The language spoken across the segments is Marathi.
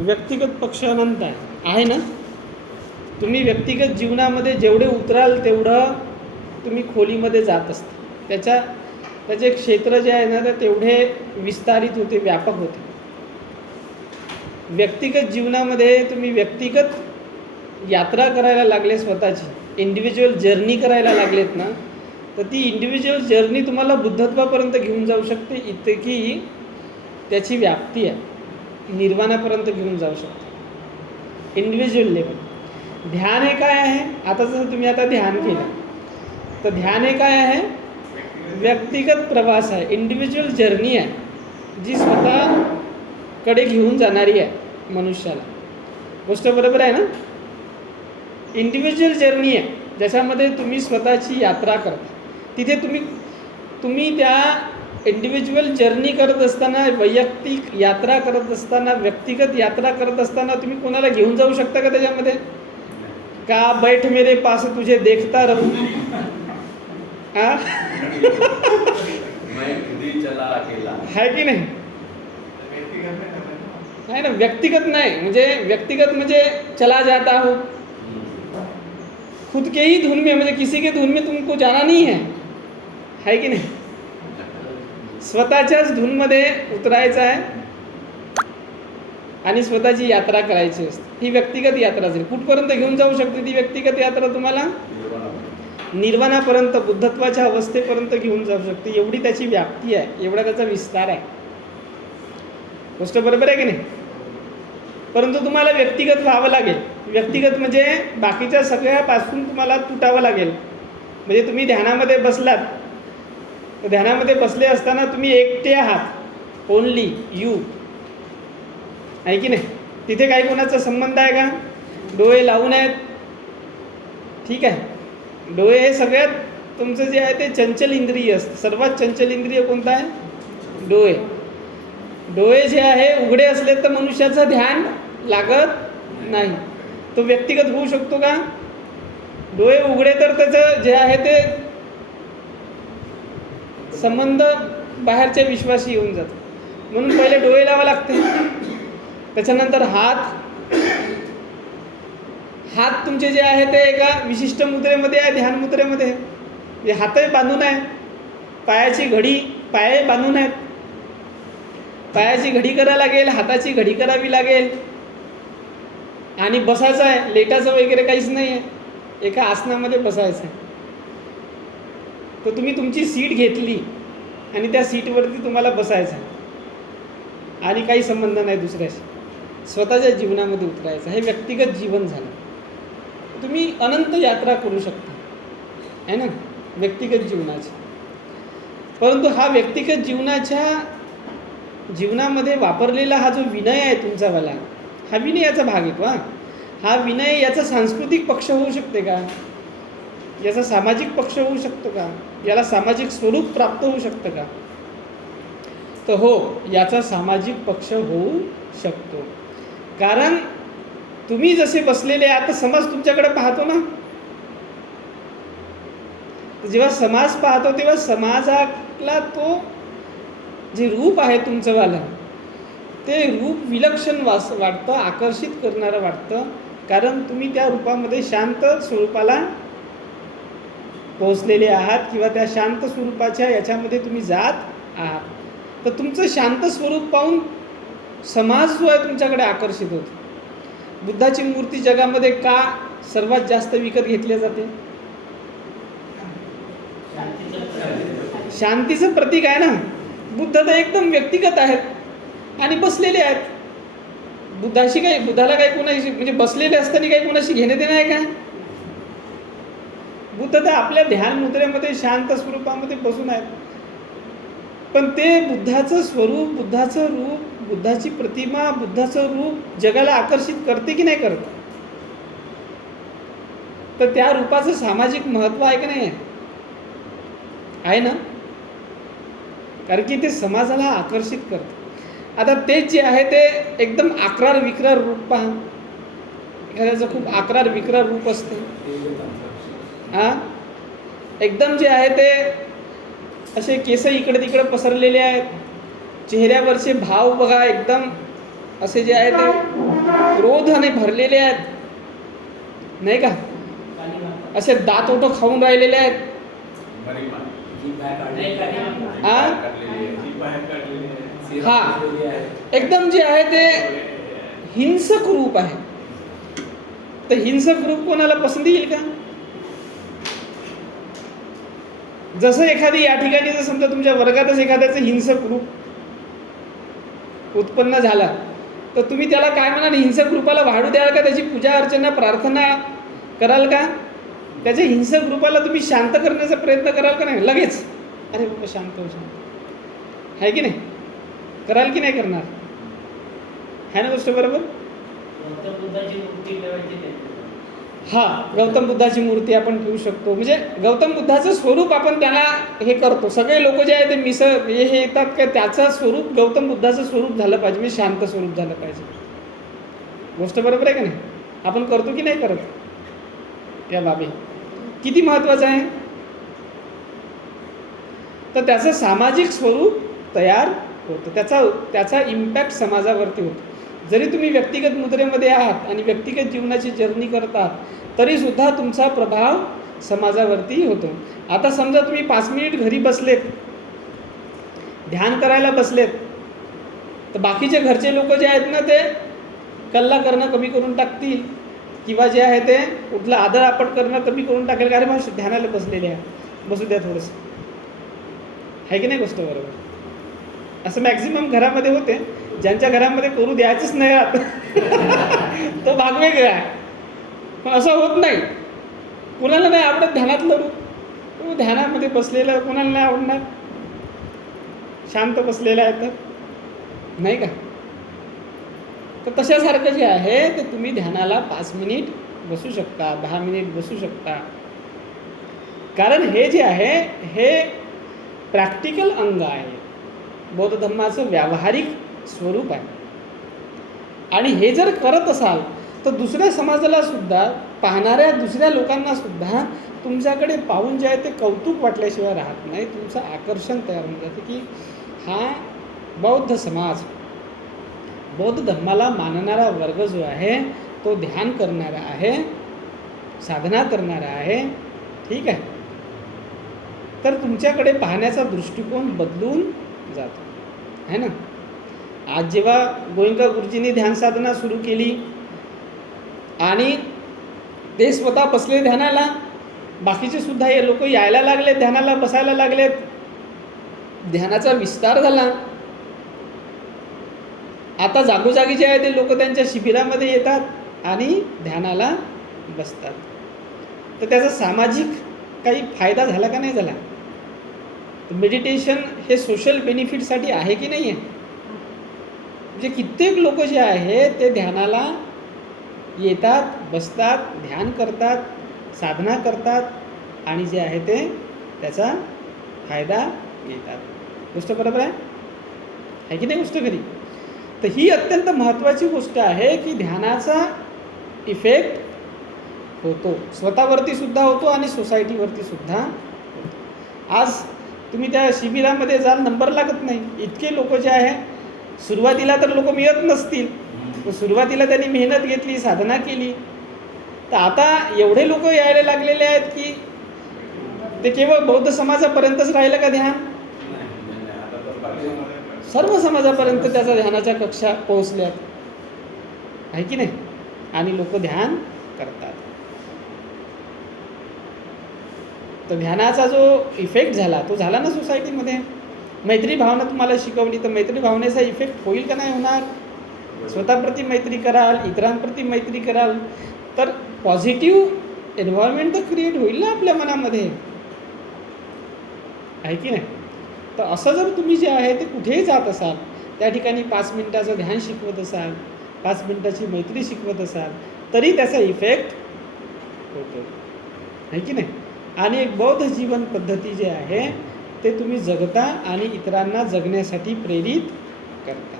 व्यक्तिगत पक्ष अनंत आहे ना. तुम्ही व्यक्तिगत जीवनामध्ये जेवढे उतराल तेवढं तुम्ही खोलीमध्ये जात असता. त्याचे क्षेत्र जे आहे ना, ते तेवढे विस्तारित होते, व्यापक होते. व्यक्तिगत जीवनामध्ये तुम्ही व्यक्तिगत यात्रा करायला लागले, स्वतःची इंडिव्हिज्युअल जर्नी करायला लागलेत ना, तर ती इंडिव्हिज्युअल जर्नी तुम्हाला बुद्धत्वापर्यंत घेऊन जाऊ शकते. इतकी त्याची व्याप्ती आहे, निर्वाणापर्यंत घेऊन जाऊ शकते इंडिव्हिज्युअल लेवल. ध्यान हे काय आहे? आता जसं तुम्ही आता ध्यान केलं, तर ध्यान हे काय आहे? व्यक्तिगत प्रवास आहे, इंडिव्हिज्युअल जर्नी आहे, जी स्वतःकडे घेऊन जाणारी आहे मनुष्याला. गोष्ट बरोबर आहे ना? इंडिव्हिज्युअल जर्नी आहे, ज्याच्यामध्ये तुम्ही स्वतःची यात्रा करता. तिथे तुम्ही त्या इंडिव्हिज्युअल जर्नी करत असताना, वैयक्तिक यात्रा करत असताना, व्यक्तिगत यात्रा करत असताना तुम्ही कोणाला घेऊन जाऊ शकता का त्याच्यामध्ये? का बैठ मेरे पास तुझे देखता रहूं? हाँ? है की नाही? है ना. व्यक्तिगत नाही, म्हणजे व्यक्तिगत म्हणजे चला जाता हो, खुद के ही धुन में, म्हणजे किसी के धुन में तुमको जाना नहीं है की नाही? स्वतःच्याच धुनमध्ये उतरायचं आहे आणि स्वतःची यात्रा करायची असते. ही व्यक्तिगत यात्रा असेल. कुठपर्यंत घेऊन जाऊ शकते ती व्यक्तिगत यात्रा? तुम्हाला निर्वाणापर्यंत, बुद्धत्वाच्या अवस्थेपर्यंत घेऊन जाऊ शकते. एवढी त्याची व्याप्ती आहे, एवढा त्याचा विस्तार आहे. गोष्ट बरोबर आहे की नाही? परंतु तुम्हाला व्यक्तिगत व्हावं लागेल. व्यक्तिगत म्हणजे बाकीच्या सगळ्यापासून तुम्हाला तुटावं लागेल. म्हणजे तुम्ही ध्यानामध्ये बसलात, तर ध्यानामध्ये बसले असताना तुम्ही एकटे आहात, ओनली यू, आहे की नाही? तिथे काही कोणाचा संबंध आहे का? डोळे लावून आहेत, ठीक आहे. डोळे हे सगळ्यात तुमचं जे आहे ते चंचल इंद्रिय असतं. सर्वात चंचल इंद्रिय कोणतं आहे? डोळे. डोळे जे आहे उघडे असले तर मनुष्याचं ध्यान लागत नाही. तो व्यक्तिगत होऊ शकतो का? डोळे उघडे तर त्याचं जे आहे ते संबंध बाहेरच्या विश्वाशी येऊन जातो. म्हणून पहिले डोळे लावा लागते, त्याच्यानंतर हात तुमचे जे आहे ते एका विशिष्ट मुद्रेमध्ये आहे, ध्यान मुद्रेमध्ये. म्हणजे हातही बांधून आहे, पायाची घडी, पाय बांधून आहेत. पायाची घडी करावी लागेल, हाताची घडी करावी लागेल, आणि बसायचं आहे. लेटाचं वगैरे काहीच नाही आहे, एका आसनामध्ये बसायचं आहे. तर तुम्ही तुमची सीट घेतली आणि त्या सीटवरती तुम्हाला बसायचं आहे आणि काही संबंध नाही दुसऱ्याशी. स्वतःच्या जीवनामध्ये उतरायचं. हे व्यक्तिगत जीवन झालं. तुम्ही अनंत यात्रा करू शकता, आहे ना, व्यक्तिगत जीवनाची. परंतु हा व्यक्तिगत जीवनामध्ये वापरलेला हा जो विनय आहे तुमचावाला, हा विनयाचा भाग येतो. हा विनय याचा सांस्कृतिक पक्ष होऊ शकते का? याचा सामाजिक पक्ष होऊ शकतो का? याला सामाजिक स्वरूप प्राप्त होऊ शकतं का? तर हो, याचा सामाजिक पक्ष होऊ शकतो. कारण तुम्ही जसे बसलेले आहात, तर समाज तुमच्याकडे पाहतो ना. जेव्हा समाज पाहतो तेव्हा समाजाला तो जे रूप आहे तुमचंवालं, ते रूप विलक्षण वाटतं, आकर्षित करणारं वाटतं. कारण तुम्ही त्या रूपामध्ये शांत स्वरूपाला पोहोचलेले आहात, किंवा त्या शांत स्वरूपाच्या याच्यामध्ये तुम्ही जात आहात. तर तुमचं शांत स्वरूप पाहून समाज जो आहे तुमच्याकडे आकर्षित होतो. बुद्धाची मूर्ती जगामध्ये का सर्वात जास्त विकत घेतली जाते? शांतीचं प्रतीक आहे ना. बुद्ध तर एकदम व्यक्तिगत आहेत आणि बसलेले आहेत. बुद्धाला काही कोणाशी, म्हणजे बसलेले असताना काही कोणाशी घेणे देणं आहे का? बुद्ध तर आपल्या ध्यान मुद्रेमध्ये शांत स्वरूपामध्ये बसून आहेत. पण ते बुद्धाचं स्वरूप, बुद्धाचं रूप, बुद्धाची प्रतिमा, बुद्धाचं रूप जगाला आकर्षित करते की नाही करत? तर त्या रूपाचं सामाजिक महत्त्व आहे की नाही? आहे ना. कारण की ते समाजाला आकर्षित करतं. आता तेच जे आहे ते एकदम आकरार विक्रार रूप पहा. एखाद्याचं खूप आकरार विक्रार रूप असते, एकदम जे आहे ते असे केस इकडे तिकडे पसरलेले आहेत. चेहऱ्यावरचे भाव बघा, एकदम असे जे आहे ते क्रोधाने भरलेले आहेत, नाही का? असे दात ओठ खाऊन राहिलेले आहेत. हा, एकदम जे आहे ते हिंसक रूप आहे. तर हिंसक रूप कोणाला पसंती येईल का? जसं एखादी या ठिकाणी जर समजा तुमच्या वर्गातच एखाद्याचं हिंसक रूप उत्पन्न झाला, तर तुम्ही त्याला काय म्हणाल? हिंसक रूपाला वाढू द्याल का? त्याची पूजा अर्चना प्रार्थना कराल का? त्याच्या हिंसक रूपाला तुम्ही शांत करण्याचा प्रयत्न कराल का नाही? लगेच अरे बाबा शांत हो, शांत आहे की नाही? कराल की नाही करणार? आहे ना गोष्ट बरोबर? हा, गौतम बुद्धाची मूर्ती आपण ठेवू शकतो. म्हणजे गौतम बुद्धाचं स्वरूप आपण त्याला हे करतो. सगळे लोक जे आहे ते हे येतात का त्याचं स्वरूप गौतम बुद्धाचं स्वरूप झालं पाहिजे, म्हणजे शांत स्वरूप झालं पाहिजे. गोष्ट बरोबर आहे का नाही? आपण करतो की नाही करत या बाबी? किती महत्त्वाचं आहे? तर त्याचं सामाजिक स्वरूप तयार होतं, त्याचा इम्पॅक्ट समाजावरती होतो. जरी तुम्ही व्यक्तिगत मुद्रेमध्ये आहात आणि व्यक्तिगत जीवनाची जर्नी करतात, तरीसुद्धा तुमचा प्रभाव समाजावरती होतो. आता समजा तुम्ही 5 मिनिट घरी बसलेत, ध्यान करायला बसलेत, तर बाकीचे घरचे लोक जे आहेत ना ते कल्ला करणं कमी करून टाकतील, किंवा जे आहे ते कुठला आदर आपट करणं कमी करून टाकेल. का रे बा ध्यानाला बसलेले आहे, बसू द्या थोडंसं, आहे की नाही गोष्ट बरोबर? असं मॅक्झिमम घरामध्ये होते. ज्यांच्या घरामध्ये करू द्यायचंच नाही राहत तो भाग वेगळा आहे. पण असं होत नाही. कुणाला नाही आवडत ध्यानातलं रूप? ध्यानामध्ये बसलेलं कुणाला नाही आवडणार? शांत बसलेलं आहे तर, नाही का? तर तशासारखं जे आहे ते तुम्ही ध्यानाला 5 मिनिट बसू शकता, 10 मिनिट बसू शकता. कारण हे जे आहे हे प्रॅक्टिकल अंग आहे, बौद्ध धर्माचं व्यावहारिक स्वरूप आहे. आणि हे जर करत असाल तर दुसऱ्या समाजाला सुद्धा, पाहणाऱ्या दुसऱ्या लोकांना सुद्धा तुमच्याकडे पाहून जे आहे ते कौतुक वाटल्याशिवाय राहत नाही. तुमचं आकर्षण तयार होऊन जातं की हा बौद्ध समाज, बौद्ध धर्माला मानणारा वर्ग जो आहे तो ध्यान करणारा आहे, साधना करणारा आहे, ठीक आहे? तर तुमच्याकडे पाहण्याचा दृष्टिकोन बदलून जातो, आहे ना? आज जेव्हा गोयंका गुरुजींनी ध्यान साधना सुरू केली आणि ते स्वतः बसले ध्यानाला, बाकीचे सुद्धा हे लोक यायला लागले ध्यानाला, बसायला लागलेत, ध्यानाचा विस्तार झाला. आता जागोजागी जे आहे ते लोक त्यांच्या शिबिरामध्ये येतात आणि ध्यानाला बसतात. तर त्याचा सामाजिक काही फायदा झाला का नाही झाला? मेडिटेशन हे सोशल बेनिफिटसाठी आहे की नाही आहे? म्हणजे कित्येक लोक जे आहे ते ध्यानाला येतात, बसतात, ध्यान करतात, साधना करतात आणि जे आहे ते त्याचा फायदा घेतात. गोष्ट बरोबर आहे की नाही गोष्ट खरी? तर ही अत्यंत महत्त्वाची गोष्ट आहे की ध्यानाचा इफेक्ट होतो, स्वतःवरती सुद्धा होतो आणि सोसायटीवरती सुद्धा होतो. आज तुम्ही त्या शिबिरामध्ये जाल, नंबर लागत नाही. इतके लोक जे आहे, सुरुवातीला तर लोक मिळत नसतील, तर सुरुवातीला त्यांनी मेहनत घेतली, साधना केली, तर आता एवढे लोक यायला लागलेले आहेत की ते केवळ बौद्ध समाजापर्यंतच राहिलं का ध्यान? सर्व समाजापर्यंत त्याचा ध्यानाच्या कक्षा पोहोचल्यात, आहे की नाही? आणि लोक ध्यान करतात. तर ध्यानाचा जो इफेक्ट झाला तो झाला ना सोसायटीमध्ये. मैत्री भावना तुम्हाला शिकवली, तर मैत्री भावनेचा इफेक्ट होईल का नाही होणार? स्वतःप्रती मैत्री कराल, इतरांप्रती मैत्री कराल, तर पॉझिटिव्ह एन्व्हायरमेंट तर क्रिएट होईल ना आपल्या मनामध्ये, आहे की नाही? तर असं जर तुम्ही जे आहे ते कुठेही जात असाल, त्या ठिकाणी 5 मिनिटाचं ध्यान शिकवत असाल, 5 मिनिटाची मैत्री शिकवत असाल, तरी त्याचा इफेक्ट होतो, आहे की नाही? आणि एक बौद्ध जीवन पद्धती जे आहे ते तुम्ही जगता आणि इतरांना जगण्यासाठी प्रेरित करता.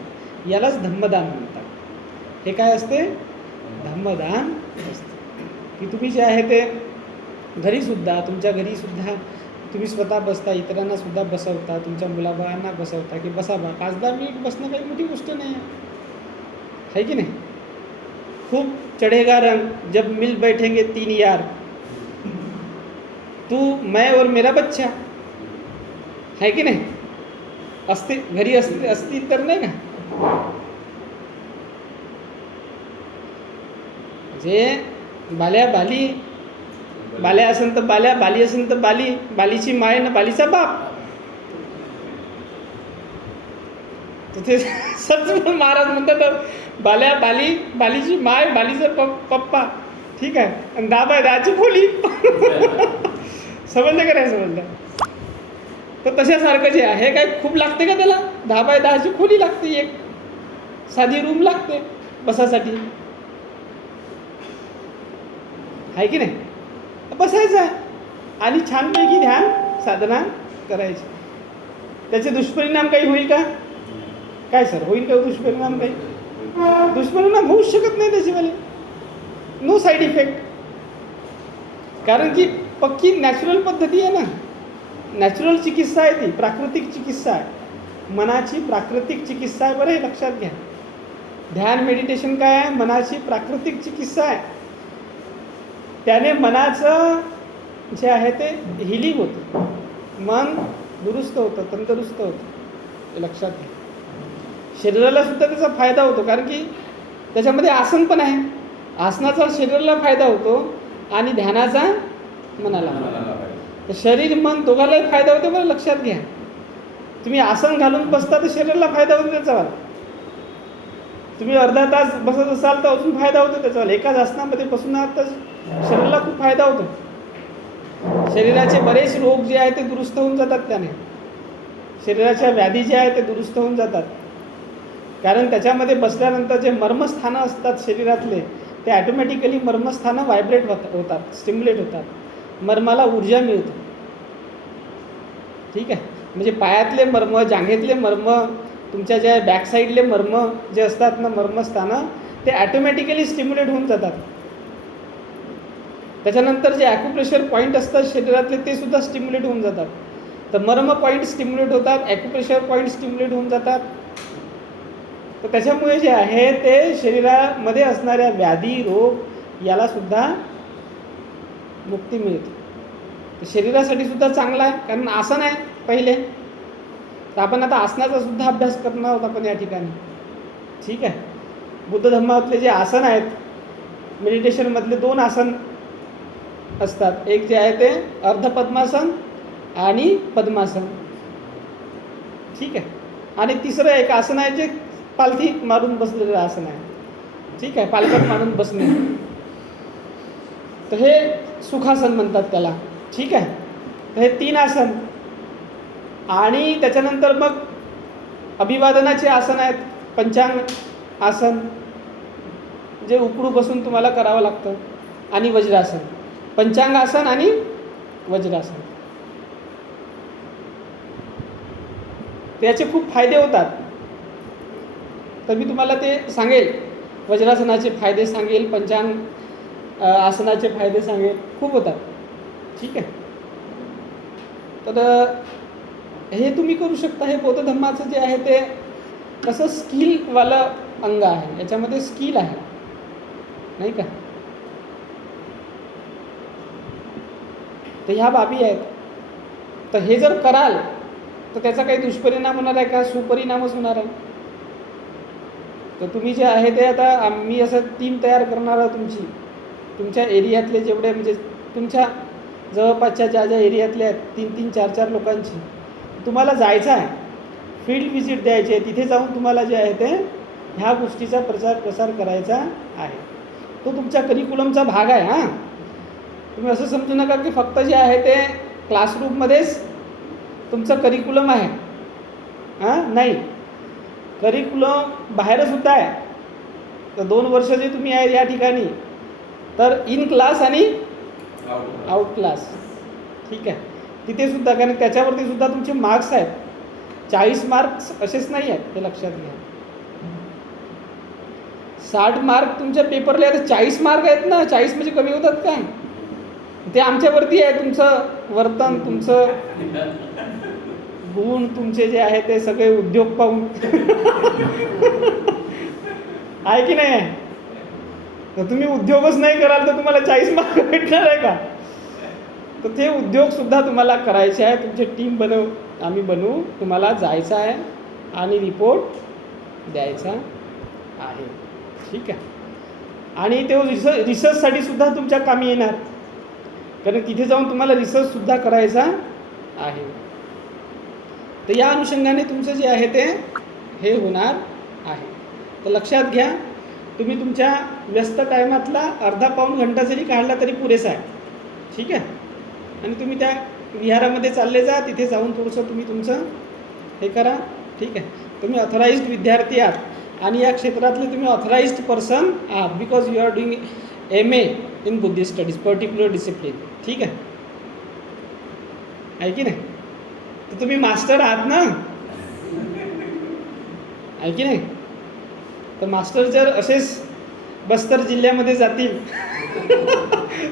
यालाच धम्मदान म्हणतात. हे काय असते? धम्मदान असते. की तुम्ही जे आहे ते घरीसुद्धा, तुमच्या घरीसुद्धा तुम्ही स्वतः बसता, इतरांना सुद्धा बसवता, तुमच्या मुलाबाळांना बसवता की बसा बा, 5-10 मिनिट बसणं काही मोठी गोष्ट नाही आहे, है की नाही. खूप चढ़ेगा रंग जब मिल बैठेंगे तीन यार, तू मैं और मेरा बच्चा, है की नाही. असते घरी असतील तर नाही का. जे बाल्या बाली, बाल्या असेल तर बाल्या, बाली असेल तर बाली, बालीची माय ना बालीचा बाप. तर ते सच महाराज म्हणतात बाल्या बाली, बालीची माय, बालीचा पप्पा. ठीक आहे. आणि 10 बाय 10ची खोली. समजलं का नाही समजलं. तर तशासारखं जे आहे काय खूप लागते का त्याला. 10 बाय 10ची खोली लागते, एक साधी रूम लागते बसासाठी, आहे की नाही. बसायचं आहे आणि छानपैकी ध्यान साधना करायची. त्याचे दुष्परिणाम काही होईल का. काय सर होईल का दुष्परिणाम. काही दुष्परिणाम होऊच शकत नाही त्याच्यावाले. No side effect. कारण की पक्की नॅचरल पद्धती आहे ना. नॅचरल चिकित्सा आहे ती, प्राकृतिक चिकित्सा आहे. मनाची प्राकृतिक चिकित्सा आहे. बरं हे लक्षात घ्या. ध्यान मेडिटेशन काय आहे. मनाची प्राकृतिक चिकित्सा आहे. त्याने मनाचं जे आहे ते हिलिंग होतं, मन दुरुस्त होतं, तंदुरुस्त होतं. हे लक्षात घ्या. शरीराला सुद्धा त्याचा फायदा होतो, कारण की त्याच्यामध्ये आसन पण आहे. आसनाचा शरीराला फायदा होतो आणि ध्यानाचा मनाला. तर शरीर मन दोघांनाही फायदा होतो. बरं लक्षात घ्या. तुम्ही आसन घालून बसता तर शरीराला फायदा होतो त्याचा. तुम्ही अर्धा तास बसत असाल तर अजून फायदा होतो त्याचा. एकाच आसनामध्ये बसून आहात तर शरीराला खूप फायदा होतो. शरीराचे बरेच रोग जे आहे ते दुरुस्त होऊन जातात त्याने. शरीराच्या व्याधी जे आहे ते दुरुस्त होऊन जातात. कारण त्याच्यामध्ये बसल्यानंतर जे मर्मस्थानं असतात शरीरातले, ते ॲटोमॅटिकली मर्मस्थानं व्हायब्रेट होतात, स्टिम्युलेट होतात. मर्माला ऊर्जा मिळते. ठीक आहे. म्हणजे पायातले मर्म, जांघेतले मर्म, तुमच्या ज्या बॅक साईडले मर्म जे असतात ना, मर्मस्थानं, ते ॲटोमॅटिकली स्टिम्युलेट होऊन जातात. त्याच्यानंतर जे ॲक्युप्रेशर पॉईंट असतात शरीरातले ते सुद्धा स्टिम्युलेट होऊन जातात. तर मर्म पॉईंट स्टिम्युलेट होतात, ॲक्युप्रेशर पॉईंट स्टिम्युलेट होऊन जातात. तर त्याच्यामुळे जे आहे ते शरीरामध्ये असणाऱ्या व्याधी रोग यालासुद्धा मुक्ती मिळते. तर शरीरासाठी सुद्धा चांगला आहे, कारण आसन आहे पहिले. तर आपण आता आसनाचा सुद्धा अभ्यास करणार आहोत आपण या ठिकाणी. ठीक आहे. बुद्ध धर्मातले जे आसन आहेत, मेडिटेशनमधले 2 आसन असतात. एक जे आहे ते अर्धपद्मासन आणि पद्मासन. ठीक आहे. आणि तिसरं एक आसन आहे जे पालथी मारून बसलेलं आसन आहे. ठीक आहे. पालखत मारून बसणे. तर हे सुखासन म्हणतात त्याला. ठीक आहे. तर हे 3 आसन. आणि त्याच्यानंतर मग अभिवादनाचे आसन आहेत. पंचांग आसन जे उकडू बसून तुम्हाला करावं लागतं. आणि वज्रासन. पंचांगासन आणि वज्रासन. त्याचे खूप फायदे होतात. तर मी तुम्हाला ते सांगेल. वज्रासनाचे फायदे सांगेल, पंचांग आसनाचे फायदे सांगेल. खूप होतात. ठीक आहे. तर हे तुम्ही करू शकता. हे बौद्ध धर्माचं जे आहे ते कसं स्किलवालं अंग आहे. याच्यामध्ये स्किल आहे, नाही का. तर ह्या बाबी आहेत. तर हे जर कराल तर त्याचा काही दुष्परिणाम होणार आहे का. सुपरिणामच होणार आहे. तर तुम्ही जे आहे ते आता मी असं टीम तयार करणार आहे तुमची. तुमच्या एरियातले जेवढे म्हणजे तुमच्या जवळपासच्या ज्या ज्या एरियातल्या आहेत 3-3, 4-4 लोकांची तुम्हाला जायचं आहे. फील्ड व्हिजिट द्यायची आहे. तिथे जाऊन तुम्हाला जे आहे ते ह्या गोष्टीचा प्रसार करायचा आहे. तो तुमच्या करिक्युलमचा भाग आहे. हां, तुम्ही असं समजू नका की फक्त जे आहे ते क्लासरूममध्येच तुमचं करिक्युलम आहे. हां, नाही. करिक्युलम बाहेरसुद्धा आहे. तर 2 वर्ष जे तुम्ही आहे या ठिकाणी, तर इन क्लास आणि आउट क्लास. ठीक आहे. तिथेसुद्धा, कारण त्याच्यावरती सुद्धा तुमचे मार्क्स आहेत. 40 मार्क्स असेच नाही आहेत, हे लक्षात घ्या. 60 मार्क तुमच्या पेपरला आहेत. 40 मार्क आहेत ना. 40 म्हणजे कमी होतात काय. ते आमच्यावरती आहे. तुमचं वर्तन, तुमचं गुण, तुमचे जे आहे ते सगळे उद्योग पाहून आहे की नाही आहे? तर तुम्ही उद्योगच नाही कराल तर तुम्हाला 40 मार्क भेटणार आहे का? तर ते उद्योगसुद्धा तुम्हाला करायचे आहे. तुमची टीम आम्ही बनवू, तुम्हाला जायचं आहे आणि रिपोर्ट द्यायचा आहे. ठीक आहे. आणि तो रिसर्चसाठी सुद्धा तुमच्या कामी येणार, कारण तिथे जाऊन तुम्हाला रिसर्चसुद्धा करायचा आहे. तर या अनुषंगाने तुमचं जे आहे ते हे होणार आहे. तर लक्षात घ्या, तुम्ही तुमच्या व्यस्त टायमातला अर्धा पाऊण घंटा जरी काढला तरी पुरेसा आहे. ठीक आहे. आणि तुम्ही त्या विहारामध्ये चालले जा, तिथे जाऊन थोडंसं तुम्ही तुमचं हे करा. ठीक आहे. तुम्ही ऑथराइज्ड विद्यार्थी आहात आणि या क्षेत्रातले तुम्ही ऑथराइज्ड पर्सन आहात, because you are doing MA in Buddhist studies particular discipline. ठीक आहे की नाही? तर तुम्ही मास्टर आहात ना, आहे की नाही? तर मास्टर जर असेच बस्तर जिल्ह्यामध्ये जातील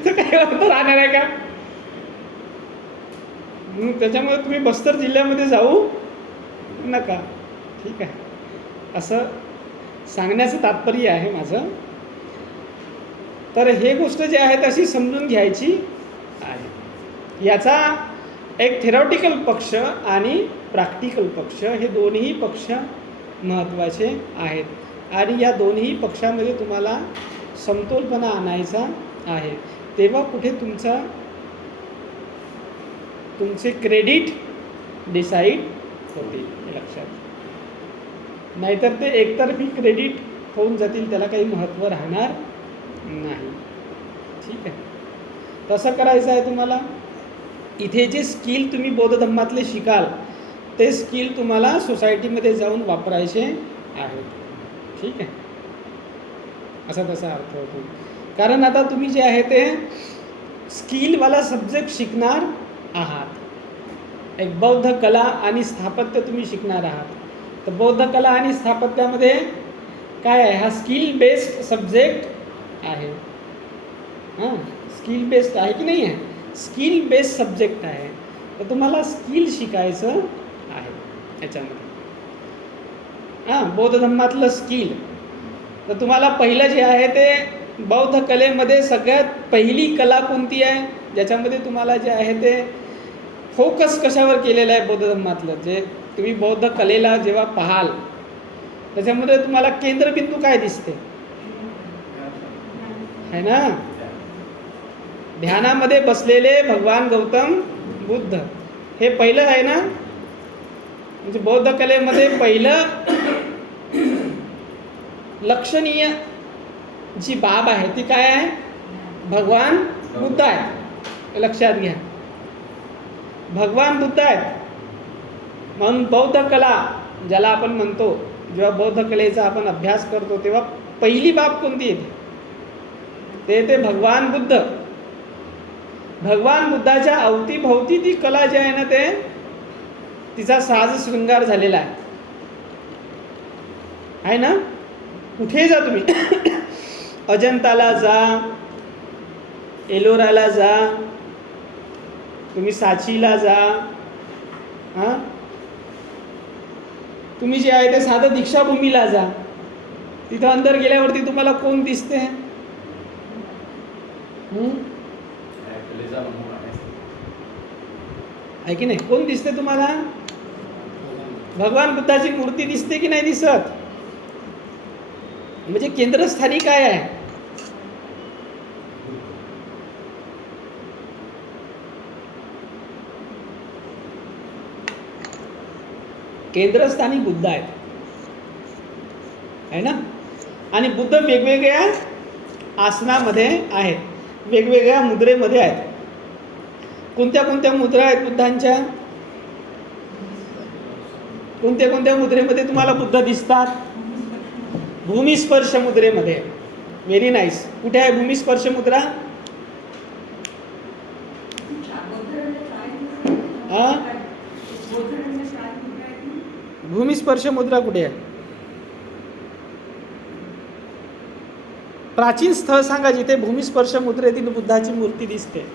तर काही अर्थ राहणार आहे का? त्याच्यामुळे तुम्ही बस्तर जिल्ह्यामध्ये जाऊ नका. ठीक आहे. असं सांगण्याचं तात्पर्य आहे माझं. तर हे गोष्ट जी आहे तशी समजून घ्यायची आहे. याचा एक थेरॉटिकल पक्ष आणि प्रॅक्टिकल पक्ष, हे दोन्ही पक्ष महत्त्वाचे आहेत. आणि या दोन्ही पक्षामध्ये तुम्हाला समतोलपणा आणायचा आहे. तेव्हा कुठे तुमचे क्रेडिट डिसाईड होतील, हे लक्षात. नाहीतर ते एकतर्फी क्रेडिट होऊन जातील, त्याला काही महत्त्व राहणार नाही. ठीक आहे. तसं करायचं आहे तुम्हाला. इथे जे स्किल तुम्ही बौद्ध धम्मातले शिकाल ते स्किल तुम्हाला सोसायटीमध्ये जाऊन वापरायचे आहेत. ठीक आहे. असा तसा अर्थ होतो. कारण आता तुम्ही जे आहे ते स्किलवाला सब्जेक्ट शिकणार आहात. एक बौद्ध कला आणि स्थापत्य तुम्ही शिकणार आहात. तर बौद्ध कला आणि स्थापत्यामध्ये काय आहे? हा स्किल बेस्ड सब्जेक्ट आहे. हां, स्किल बेस्ड आहे की नाही आहे? स्किल बेस्ड सब्जेक्ट आहे. तर तुम्हाला स्किल शिकायचं आहे याच्यामध्ये. हां, बौद्ध धम्मातलं स्किल. तर तुम्हाला पहिलं जे आहे ते बौद्ध कलेमध्ये सगळ्यात पहिली कला कोणती आहे, ज्याच्यामध्ये तुम्हाला जे आहे ते फोकस कशावर केलेलं आहे बौद्ध धम्मातलं, जे तुम्ही बौद्ध कलेला जेव्हा पाहाल त्याच्यामध्ये तुम्हाला केंद्रबिंदू काय दिसते, है ना? ध्यानामध्ये बसलेले भगवान गौतम बुद्ध, हे पहिलं आहे ना. म्हणजे बौद्ध कलेमध्ये पहिलं लक्षणीय जी बाब आहे ती काय आहे? भगवान बुद्ध आहे. लक्षात घ्या, भगवान बुद्ध आहेत. म्हणून बौद्ध कला ज्याला आपण म्हणतो, जेव्हा बौद्ध कलेचा आपण अभ्यास करतो तेव्हा पहिली बाब कोणती येते? ते येते भगवान बुद्ध. भगवान बुद्धाच्या अवतीभोवती ती कला जी आहे ना, ते तिचा साज शृंगार झालेला आहे ना. कुठे जा तुम्ही, अजंताला जा, एलोराला जा, तुम्ही सांचीला जा, हां, तुम्ही जे आहे ते साधं दीक्षाभूमीला जा. तिथं अंदर गेल्यावरती तुम्हाला कोण दिसते? आहे की नाही? कोण दिसते तुम्हाला? भगवान बुद्धाची मूर्ती दिसते की नाही दिसत? म्हणजे केंद्रस्थानी काय आहे? केंद्रस्थानी बुद्ध आहेत, आहे ना. आणि बुद्ध वेगवेगळ्या आसनामध्ये आहेत, वेगवेगळ्या मुद्रेमध्ये आहेत. कोणत्या कोणत्या मुद्रा आहेत बुद्धांच्या? कोणत्या कोणत्या मुद्रेमध्ये तुम्हाला बुद्ध दिसतात? भूमिस्पर्श मुद्रेमध्ये. Very nice. कुठे आहे भूमिस्पर्श मुद्रा? हां, भूमिस्पर्श मुद्रा कुठे आहे? प्राचीन स्थळ सांगा जिथे भूमिस्पर्श मुद्रेतील बुद्धाची मूर्ती दिसते.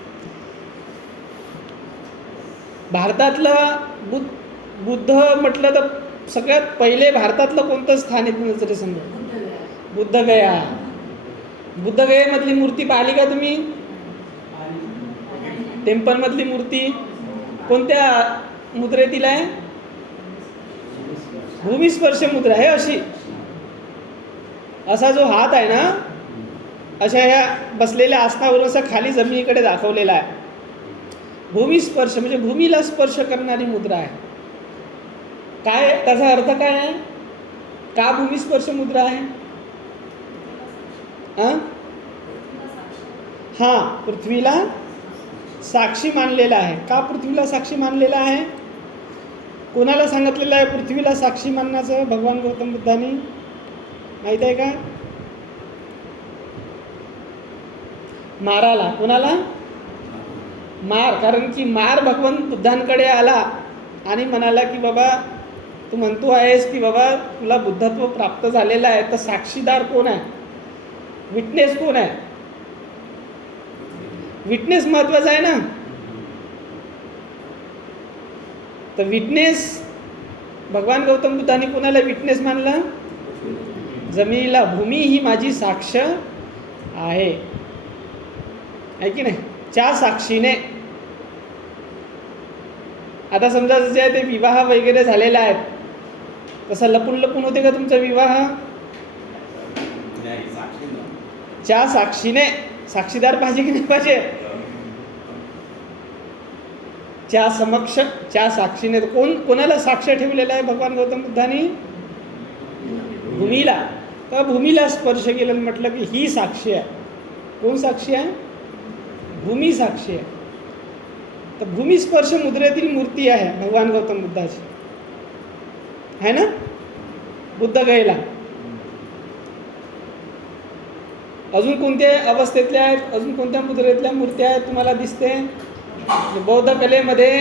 भारतातलं बुद्ध म्हटलं तर सगळ्यात पहिले भारतातलं कोणतं स्थान येतं नजरे समोर? बुद्धगया. बुद्धगयेमधली मूर्ती पाहिली का तुम्ही? टेम्पलमधली मूर्ती कोणत्या मुद्रेतील आहे? भूमिस्पर्श मुद्रा आहे. अशी असा जो हात आहे ना, अशा ह्या बसलेल्या आसनावरून असा खाली जमिनीकडे दाखवलेला आहे. भूमिस्पर्श म्हणजे भूमीला स्पर्श करणारी मुद्रा आहे. काय त्याचा अर्थ काय आहे? का भूमिस्पर्श मुद्रा आहे? हा, पृथ्वीला साक्षी मानलेला आहे. का पृथ्वीला साक्षी मानलेला आहे? कोणाला सांगितलेलं आहे पृथ्वीला साक्षी मानण्याचं? भगवान गौतम बुद्धांनी. माहित आहे का? माराला. कोणाला? मार. कारण की मार भगवान बुद्धांकडे आला आणि म्हणाला की बाबा तू म्हणतो आहेस की बाबा तुला बुद्धत्व प्राप्त झालेलं आहे, तर साक्षीदार कोण आहे? विटनेस कोण आहे? विटनेस महत्वाचा आहे ना. तर विटनेस भगवान गौतम बुद्धांनी कोणाला विटनेस मानलं? जमिनीला. भूमी ही माझी साक्ष आहे की नाही? च्या साक्षीने. आता समजा जसे आहे ते विवाह वगैरे झालेला आहे, तसं लपून लपून होते का तुमचा विवाह? च्या साक्षीने. साक्षीदार पाहिजे की नाही पाहिजे? च्या समक्ष, च्या साक्षीने. कोणाला साक्ष ठेवलेला आहे भगवान गौतम बुद्धांनी? भूमीला. तर भूमीला स्पर्श केलं म्हटलं की ही साक्षी आहे. कोण साक्षी आहे? भूमी साक्षी आहे. तर भूमिस्पर्श मुद्रेतील मूर्ती आहे भगवान गौतम बुद्धाची, आहे ना, बुद्धगयेला. अजून कोणत्या अवस्थेतल्या आहेत? अजून कोणत्या मुद्रेतल्या मूर्त्या आहेत तुम्हाला दिसते? बौद्ध कलेमध्ये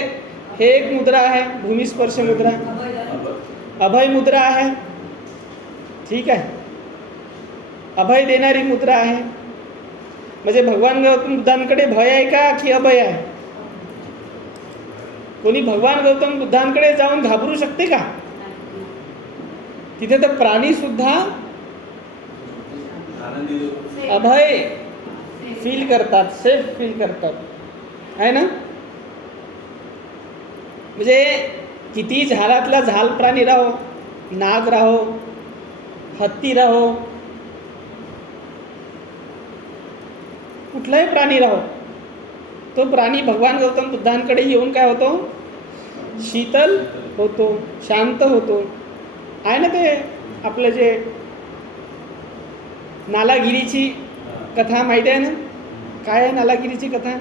हे एक मुद्रा आहे, भूमिस्पर्श मुद्रा. अभय मुद्रा आहे. ठीक आहे, अभय देणारी मुद्रा आहे. म्हणजे भगवान गौतम बुद्धांकडे भय आहे का की अभय आहे? कोणी भगवान गौतम बुद्धांकडे जाऊन घाबरू शकते का? तिथे तर प्राणी सुद्धा अभय फील करतात, सेफ फील करतात, आहे ना. म्हणजे किती झाडातला झाल प्राणी राहो, नाग राहो, हत्ती राहो, कुठलाही प्राणी राहो, तो प्राणी भगवान गौतम बुद्धांकडे येऊन काय होतो? शीतल होतो, शांत होतो. आहे ना ते आपलं जे नालागिरीची कथा माहिती आहे ना? काय आहे नालागिरीची कथा?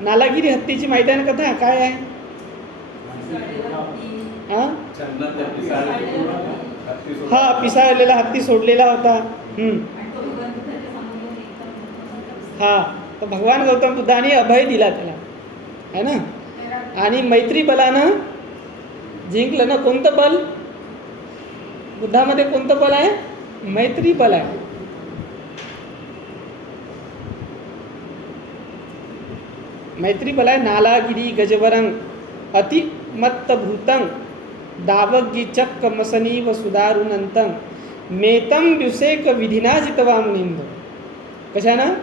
नालागिरी हत्तीची माहिती आहे ना कथा? काय आहे? हा, पिसाळलेला हत्ती सोडलेला होता. हा, तर भगवान गौतम बुद्धांनी अभय दिला त्याला, आहे ना. आणि मैत्री बलानं जिंकलं ना. कोणतं बल? बुद्धामध्ये कोणतं बल आहे? मैत्री बल आहे. मैत्री बल आहे. नालागिरी गजवरंग अतिमत्त भूतं दावगी चक्क मसनी व सुदारुनंतं मेतम व्युसेक विधिना जितवा मुनिंद. कशानं?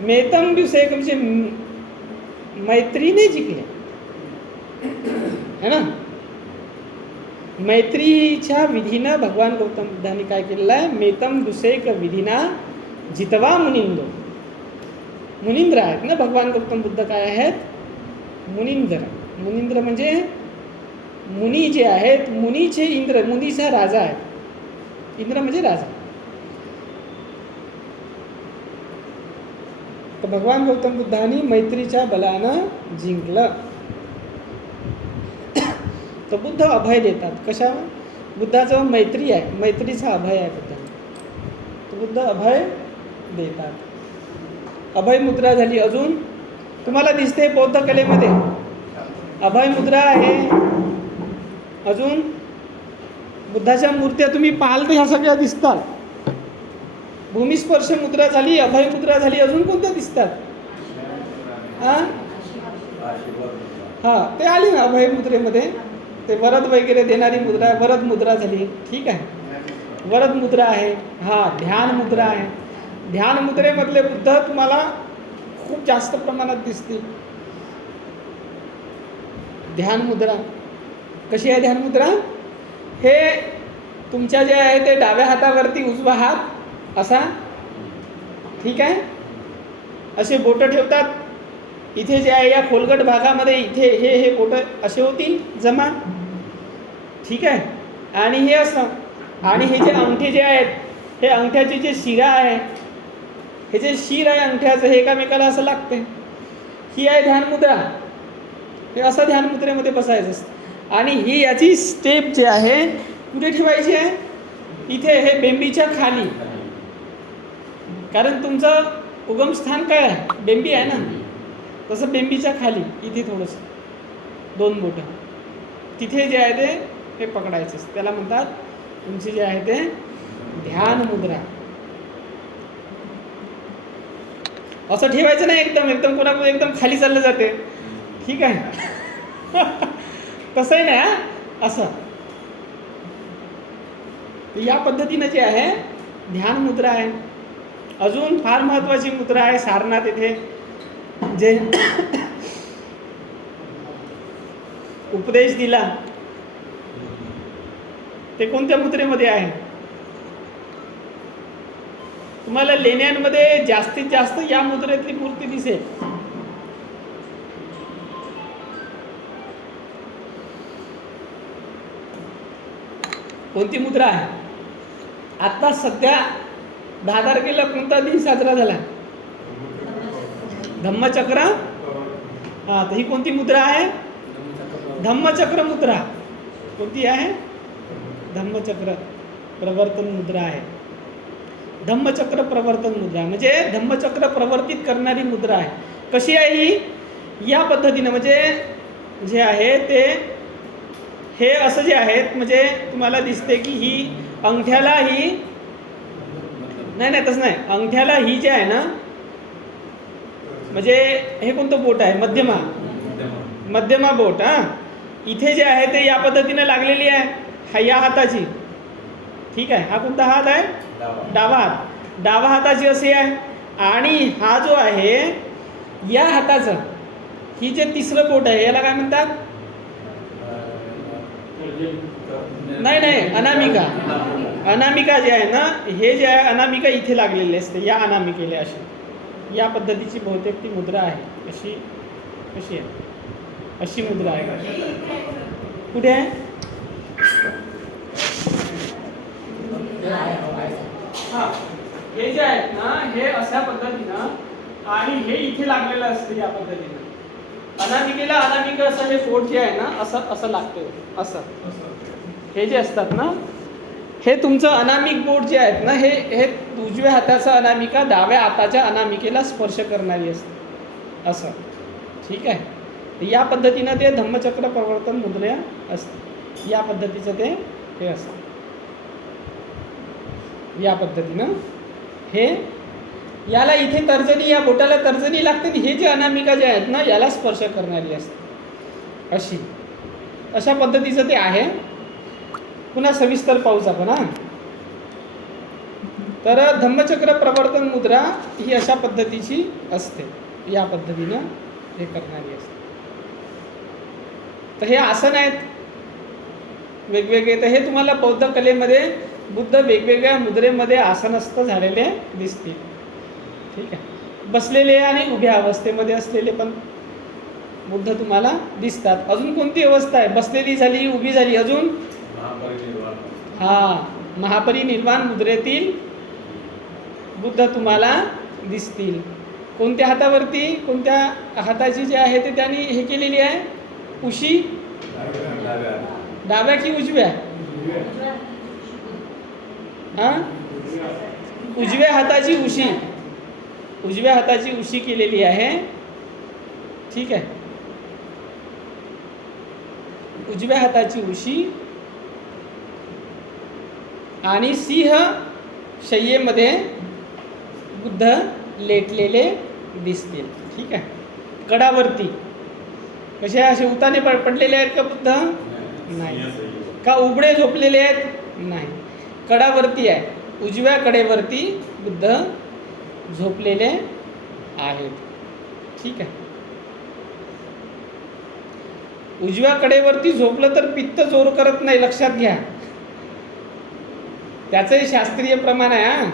मेतम व्युसेक म्हणजे मैत्रीने जिंकले, है ना. मैत्रीच्या विधीनं भगवान गौतम बुद्धांनी काय केलेलं आहे? मेतम दुसेक विधीना जितवा मुनिंदो. मुनिंद्र आहेत ना भगवान गौतम बुद्ध. काय आहेत? मुनिंद्र. मुनिंद्र म्हणजे मुनी जे आहेत, मुनीचे इंद्र, मुनीचा राजा आहे. इंद्र म्हणजे राजा. तर भगवान गौतम बुद्धांनी मैत्रीच्या बलानं जिंकलं. तर बुद्ध अभय देतात. कशावर? बुद्धाचं मैत्री आहे, मैत्रीचा अभय आहे बुद्धांना. तर बुद्ध अभय देतात. अभय मुद्रा झाली. अजून तुम्हाला दिसते बौद्ध कलेमध्ये अभय मुद्रा आहे. अजून बुद्धाच्या मूर्त्या तुम्ही पाहाल तर ह्या सगळ्या दिसतात. भूमिस्पर्श मुद्रा झाली, अभय मुद्रा झाली. अजून कोणत्या दिसतात? हा, ते आली ना अभय मुद्रेमध्ये. ते वरद वगैरे देणारी मुद्रा, वरद मुद्रा झाली. ठीक आहे. वरद मुद्रा आहे, हा ध्यान मुद्रा आहे. ध्यान मुद्रेमधले बुद्ध तुम्हाला खूप जास्त प्रमाणात दिसतील. ध्यान मुद्रा कशी आहे? ध्यान मुद्रा हे तुमच्या जे आहे ते डाव्या हातावरती उजवा हात असा, ठीक आहे, असे बोटं ठेवतात. इथे जे आहे या खोलगट भागामध्ये इथे हे बोटं असे होतील जमा, ठीक आहे. आणि हे असं, आणि हे जे अंगठे जे आहेत, हे अंगठ्याची जे शिरा आहे, हे जे शिर आहे अंगठ्याचं, हे एकामेकाला असं लागते. ही आहे ध्यान मुद्रा. हे असं ध्यान मुद्रेमध्ये बसायचं असतं. आणि ही याची स्टेप जे आहे कुठे ठेवायची आहे? इथे, हे बेंबीच्या खाली. कारण तुमचं उगमस्थान काय आहे? बेंबी आहे ना. तसं बेंबीच्या खाली इथे थोडंसं 2 बोटं तिथे जे आहे ते हे पकडायचं असतं. त्याला म्हणतात तुमची जे आहे ते ध्यान मुद्रा. असं ठेवायचं नाही एकदम कोणाकडे एकदम खाली चाललं जाते, ठीक आहे. तसंही नाही हा, असं. या पद्धतीनं जे आहे ध्यान मुद्रा आहे. अजून फार महत्त्वाची मुद्रा आहे सारनाथ येथे जे उपदेश दिला ते कोणत्या मुद्रेमध्ये आहे? तुम्हाला लेण्यांमध्ये जास्तीत जास्त या मुद्रेतली मूर्ती दिसेल. कोणती मुद्रा आहे? आता सध्या 10 तारखेला कोणता दिन साजरा झाला? धम्मचक्र. हा, तर ही कोणती मुद्रा आहे? धम्मचक्र मुद्रा. कोणती आहे? धम्मचक्र प्रवर्तन मुद्रा आहे. धम्मचक्र प्रवर्तन मुद्रा म्हणजे धम्मचक्र प्रवर्तित करणारी मुद्रा आहे. कशी आहे ही? या पद्धतीनं म्हणजे जे आहे ते हे असं जे आहेत म्हणजे तुम्हाला दिसते की ही अंगठ्याला ही नाही तसं नाही. अंगठ्याला ही जे आहे ना, म्हणजे हे कोणतं बोट आहे? मध्यमा बोट. हा, इथे जे आहे ते या पद्धतीने लागलेली आहे. हा या हाताची, ठीक आहे. हा कोणता हात आहे? डावा हात. डावा हाताची असे आहे. आणि हा जो आहे या हाताचं, ही जे तिसरं बोट आहे याला काय म्हणतात? नाही, अनामिका. अनामिका जे आहे ना, हे जे आहे अनामिका इथे लागलेली असते, या अनामिकेला अशी. या पद्धतीची बहुतेक ती मुद्रा आहे. अशी कशी आहे? अशी मुद्रा आहे. कुठे आहे? हा, हे जे आहेत ना, हे अशा पद्धतीनं आणि हे इथे लागलेलं असतं या पद्धतीनं. अनामिकेला अनामिका असं हे बोट जे आहे ना, असं लागतं. असं हे जे असतात ना, हे तुमचं अनामिक बोट जे आहेत ना, हे उजव्या हाताचा अनामिका डाव्या हाताच्या अनामिकेला स्पर्श करणारी असते. असं, ठीक आहे. या पद्धतीनं ते धम्मचक्र प्रवर्तन मुद्रा असते. या पद्धतीचं हे असतं. या पद्धतीनं हे याला इथे तर्जनी, या बोटाला तर्जनी लागते. हे जे अनामिका जे आहेत ना, याला स्पर्श करणारी असते. अशा पद्धतीचं ते आहे. पुन्हा सविस्तर पाहूच आपण. हा, तर धम्मचक्र प्रवर्तन मुद्रा ही अशा पद्धतीची असते. या पद्धतीनं हे करणारी असते. तर हे आसन आहेत वेगवेगळे. तर हे तुम्हाला बौद्ध कलेमध्ये बुद्ध वेगवेगळ्या मुद्रेमध्ये आसनस्थ झालेले दिसतील, ठीक आहे. बसलेले आणि उभ्या अवस्थेमध्ये असलेले पण बुद्ध तुम्हाला दिसतात. अजून कोणती अवस्था आहे? बसलेली झाली, उभी झाली. अजून महापरिनिर्वाण मुद्रेतील बुद्ध तुम्हाला दिसतील. कोणत्या हातावरती? कोणत्या हाताची जे आहे ते त्यांनी हे केलेली आहे? उशी. डाव्या की उजव्या? उजव्या हाताची उशी. उजव्या हाताची उशी केलेली आहे, ठीक आहे. उजव्या हाताची उशी आणि सिंह शय्येमध्ये बुद्ध लेटलेले दिसतील, ठीक आहे. कडावरती कसे असे उताने पडलेले आहेत का बुद्ध? नाही. का उघडे झोपलेले आहेत? नाही. कडावरती आहे, उजव्या कडेवरती बुद्ध झोपलेले आहेत. ठीक आहे. उजव्या कडेवरती झोपलं तर पित्त जोर करत नाही, लक्षात घ्या. त्याचंही शास्त्रीय प्रमाण आहे. हा,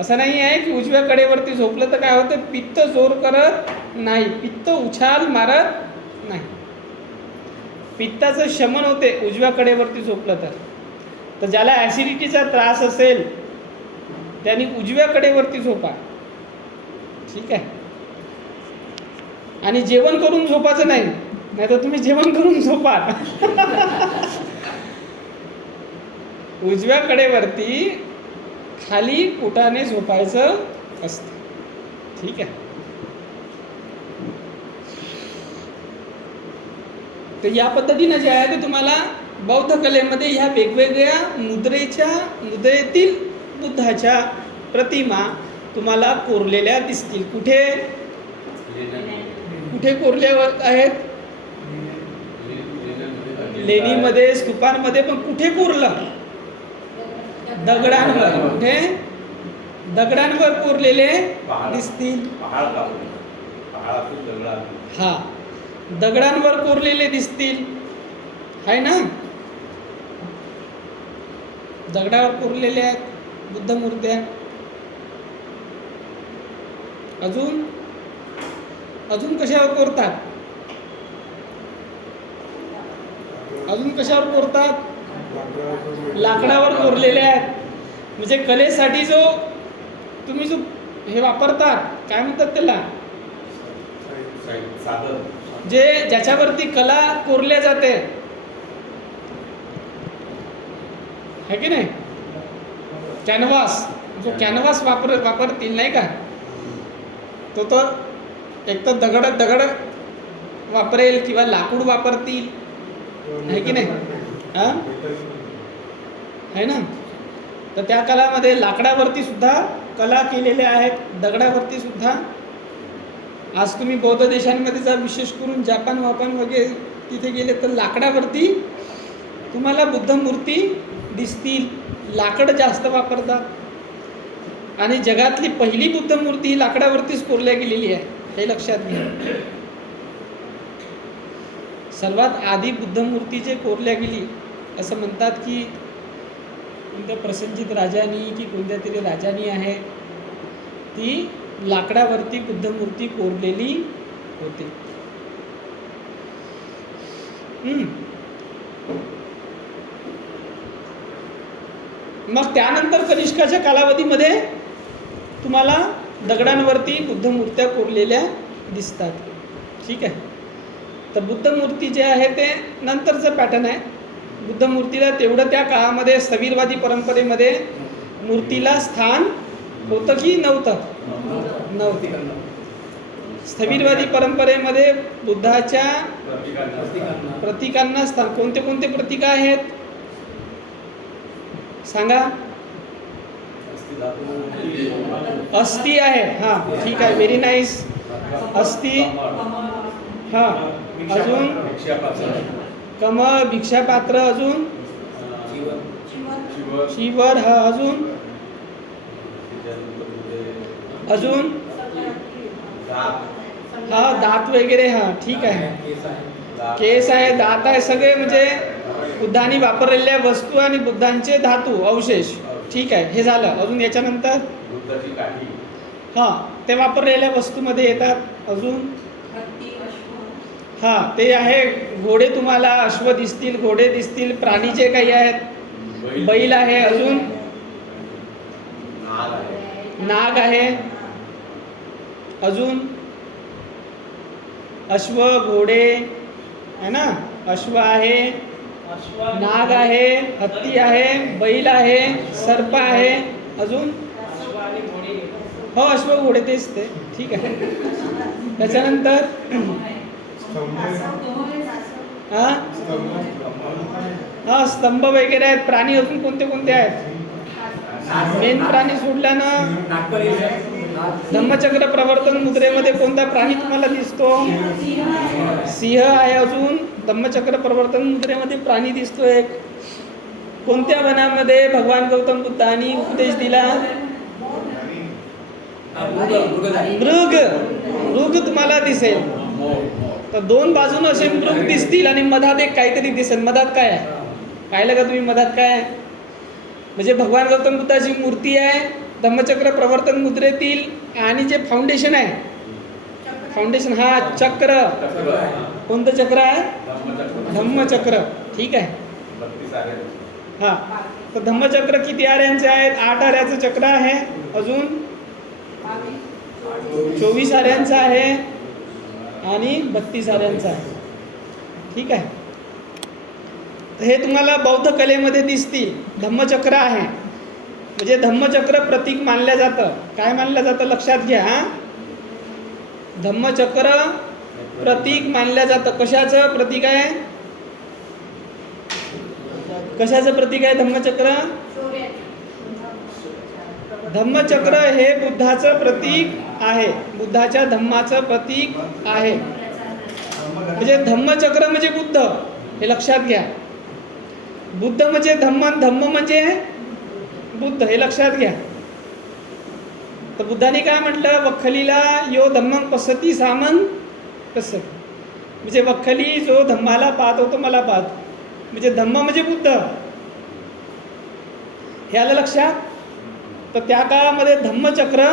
असं नाही आहे की उजव्या कडेवरती झोपलं तर काय होतं, पित्त जोर करत नाही, पित्त उछाल मारत नाही, पित्ताचं शमन होते उजव्या कडेवरती झोपलं तर ज्याला ॲसिडिटीचा त्रास असेल त्यांनी उजव्या कडेवरती झोपा. ठीक आहे. आणि जेवण करून झोपायचं नाही, नाही तर तुम्ही जेवण करून झोपा. उजव्या कडेवरती खाली पोटाने झोपायचं असतं. ठीक आहे. तर या पद्धतीनं जे आहे ते तुम्हाला बौद्ध कलेमध्ये ह्या वेगवेगळ्या मुद्रेतील बुद्धाच्या प्रतिमा तुम्हाला कोरलेल्या दिसतील. कुठे कुठे कोरल्या आहेत? लेणीमध्ये, स्तूपांमध्ये. पण कुठे कोरलं? दगडांवर. कुठे? दगडांवर कोरलेले दिसतील. हा, दगडांवर कोरलेले दिसतील, आहे ना. दगडावर कोरलेल्या आहेत बुद्ध मूर्त्या. अजून अजून कशावर कोरतात? अजून कशावर कोरतात? लाकडावर कोरलेले आहेत. म्हणजे कलेसाठी जो तुम्ही जो हे वापरतात, काय म्हणतात त्याला, जे ज्याच्यावरती कला कोरल्या जाते, है की नाही. कॅनव्हास, जो कॅनव्हास वापरतील नाही का, तो एक तर दगड वापरेल किंवा लाकूड वापरतील, है की नाही. हां, है ना. तर त्या कलामध्ये लाकडावरती सुद्धा कला केलेल्या आहेत, दगडावरती सुद्धा. आज तुम्ही बौद्ध देशांमध्ये जा, विशेष करून जपान वगैरे तिथे गेले तर लाकडावरती तुम्हाला बुद्ध मूर्ती दिसतील. लाकड जास्त वापरतात आणि जगातली पहिली बुद्ध मूर्ती ही लाकडावरतीच कोरल्या गेलेली आहे, हे लक्षात घ्या. सर्वात आधी बुद्ध मूर्ती जे कोरल्या गेली, असं म्हणतात की कोणत्या प्रसंजित राजानी की कोणत्या तरी राजानी आहे, ती लाकडावरती बुद्ध मूर्ती कोरलेली होती. मग त्यानंतर कनिष्काच्या कालावधीमध्ये तुम्हाला दगडांवरती बुद्ध मूर्त्या कोरलेल्या दिसतात. ठीक आहे. तर बुद्ध मूर्ती जे आहे ते नंतरचं पॅटर्न आहे. बुद्ध मूर्तीला तेवढं त्या काळामध्ये स्थविरवादी परंपरेमध्ये मूर्तीला स्थान होतं की नव्हतं? नव्हतं. स्थविरवादी परंपरेमध्ये बुद्धाच्या प्रतीकांना स्थान, कोणते कोणते प्रतीक आहेत सांगा? अस्थि आहे. हां, ठीक आहे, व्हेरी नाईस. अस्थि. हां, अजून कमळ, भिक्षापात्र, अजून शिवर. हा, अजून हा, दात वगैरे. हा, ठीक आहे, केस आहे, दात आहे, सगळे म्हणजे बुद्धांनी वापरलेल्या वस्तू आणि बुद्धांचे धातू अवशेष. ठीक आहे, हे झालं. अजून याच्यानंतर हा, ते वापरलेल्या वस्तूमध्ये येतात. अजून हा, ते आहे घोडे, तुम्हाला अश्व दिसतील, घोडे दिसतील, प्राणी जे काही आहेत, बैल आहे, अजून नाग आहे, अजून अश्व, घोडे आहे ना, अश्व आहे, नाग आहे, हत्ती आहे, बैल आहे, सर्प आहे, अजून हो, अश्व घोडे तेच ते. ठीक आहे. त्याच्यानंतर हा, स्तंभ वगैरे आहेत. प्राणी अजून कोणते कोणते आहेत? मेन प्राणी सोडल्यानं धम्मचक्र प्रवर्तन मुद्रेमध्ये कोणता प्राणी तुम्हाला दिसतो? सिंह आहे. अजून धम्मचक्र प्रवर्तन मुद्रेमध्ये प्राणी दिसतो एक. कोणत्या वनामध्ये भगवान गौतम बुद्धांनी उपदेश दिला? मृग तुम्हाला दिसेल. तर दोन बाजून असे मृग दिसतील आणि मधात एक काहीतरी दिसेल. मधात काय आहे? पाहिलं का तुम्ही मधात काय आहे? म्हणजे भगवान गौतम बुद्धाची मूर्ती आहे, धम्मचक्र प्रवर्तन मुद्रेतील, आणि जे फाउंडेशन आहे, फाउंडेशन हा चक्र. कोणतं चक्र आहे? धम्मचक्र. ठीक आहे. हा, तर धम्मचक्र किती आऱ्यांचे आहेत? 8 आऱ्याचं चक्र आहे. अजून 24 आऱ्यांचं आहे आणि 32 आऱ्यांचं आहे. ठीक आहे. हे तुम्हाला बौद्ध कलेमध्ये दिसतील. धम्मचक्र आहे म्हणजे धम्मचक्र प्रतीक मानलं जातं. काय मानलं जातं लक्षात घ्या. धम्मचक्र प्रतीक मानलं जातं. कशाचं प्रतीक आहे? कशाचं प्रतीक आहे धम्मचक्र? धम्मचक्र हे बुद्धाचं प्रतीक आहे. बुद्धाच्या धम्माचं प्रतीक आहे. म्हणजे धम्मचक्र म्हणजे बुद्ध, हे लक्षात घ्या. बुद्ध म्हणजे धम्म, धम्म म्हणजे बुद्ध, हे लक्षात घ्या. तर बुद्धाने काय म्हटलं? वख्खलीला यो धम्मं पश्यति सामं पश्यति. म्हणजे वख्खली जो धम्माला पाहतो तो मला पाहतो. म्हणजे धम्म म्हणजे बुद्ध, हे आलं लक्षात. तर त्या काळामध्ये धम्मचक्र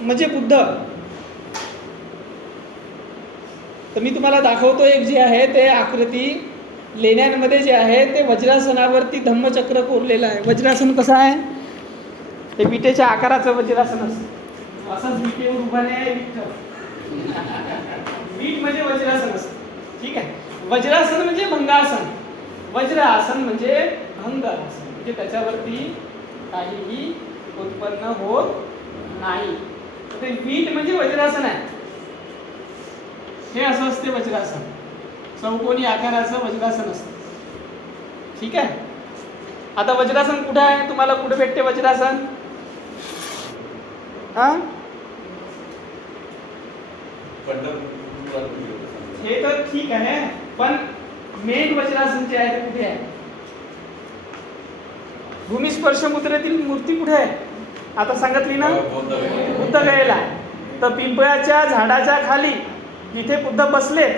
म्हणजे बुद्ध. तर मी तुम्हाला दाखवतो एक जे आहे ते आकृती लेण्यांमध्ये जे आहे ते वज्रासनावरती धम्मचक्र कोरलेलं आहे. वज्रासन कसं आहे? ते विटेच्या आकाराचं वज्रासन असतं. असंच विटेवर उभा नाही आहे. वीट म्हणजे वज्रासन असतं. ठीक आहे. वज्रासन म्हणजे भंगासन, वज्र आसन म्हणजे भंग आसन. म्हणजे त्याच्यावरती काहीही उत्पन्न होत नाही. ते वीट म्हणजे वज्रासन आहे. हे असं असते वज्रासन. चौकोनी आकाराचं वज्रासन असतं. ठीक आहे. आता वज्रासन कुठे आहे? तुम्हाला कुठे भेटते वज्रासन? हा, हे तर ठीक आहे, पण मेन वज्रासन जे आहे ते कुठे आहे? भूमिस्पर्श मुद्रेतील मूर्ती कुठे आहे? आता सांगितली ना, बुद्ध गयेला. तर पिंपळाच्या झाडाच्या खाली जिथे बुद्ध बसले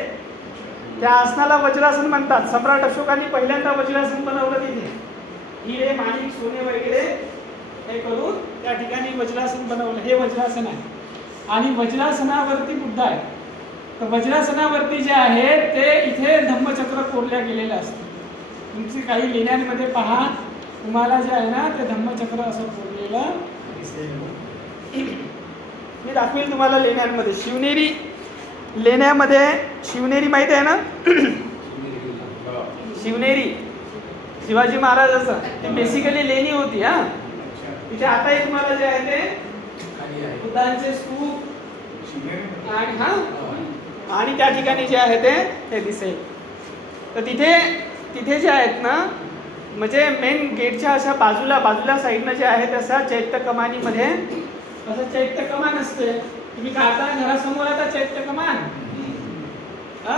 त्या आसनाला वज्रासन म्हणतात. सम्राट अशोकाने पहिल्यांदा वज्रासन बनवलं तिथे. हिरे, माणिक, सोने वगैरे हे करून त्या ठिकाणी वज्रासन बनवलं. हे वज्रासन आहे. आणि वज्रासनावरती बुद्ध आहे. तर वज्रासनावरती जे आहे ते इथे धम्मचक्र कोरल्या गेलेलं असतं. तुमची काही लेण्यांमध्ये पहा, तुम्हाला जे आहे ना ते धम्मचक्र असं कोरलेलं दिसेल. मी दाखवेल तुम्हाला लेण्यांमध्ये. शिवनेरी लेण्यामध्ये, शिवनेरी माहिती आहे ना? शिवनेरी शिवाजी महाराजाचं ते बेसिकली लेणी होती. हा, तिथे आताही तुम्हाला जे आहे ते बुद्धांचे स्तूप आणि आणि त्या ठिकाणी जे आहे ते दिसेल. तर तिथे जे आहेत ना, म्हणजे मेन गेटच्या अशा बाजूला साईडनं जे आहे तसा चैत्य कमानीमध्ये असं चैत्य कमान असते. तुम्ही काढता घरासमोर आता चैत्य कमान. हा,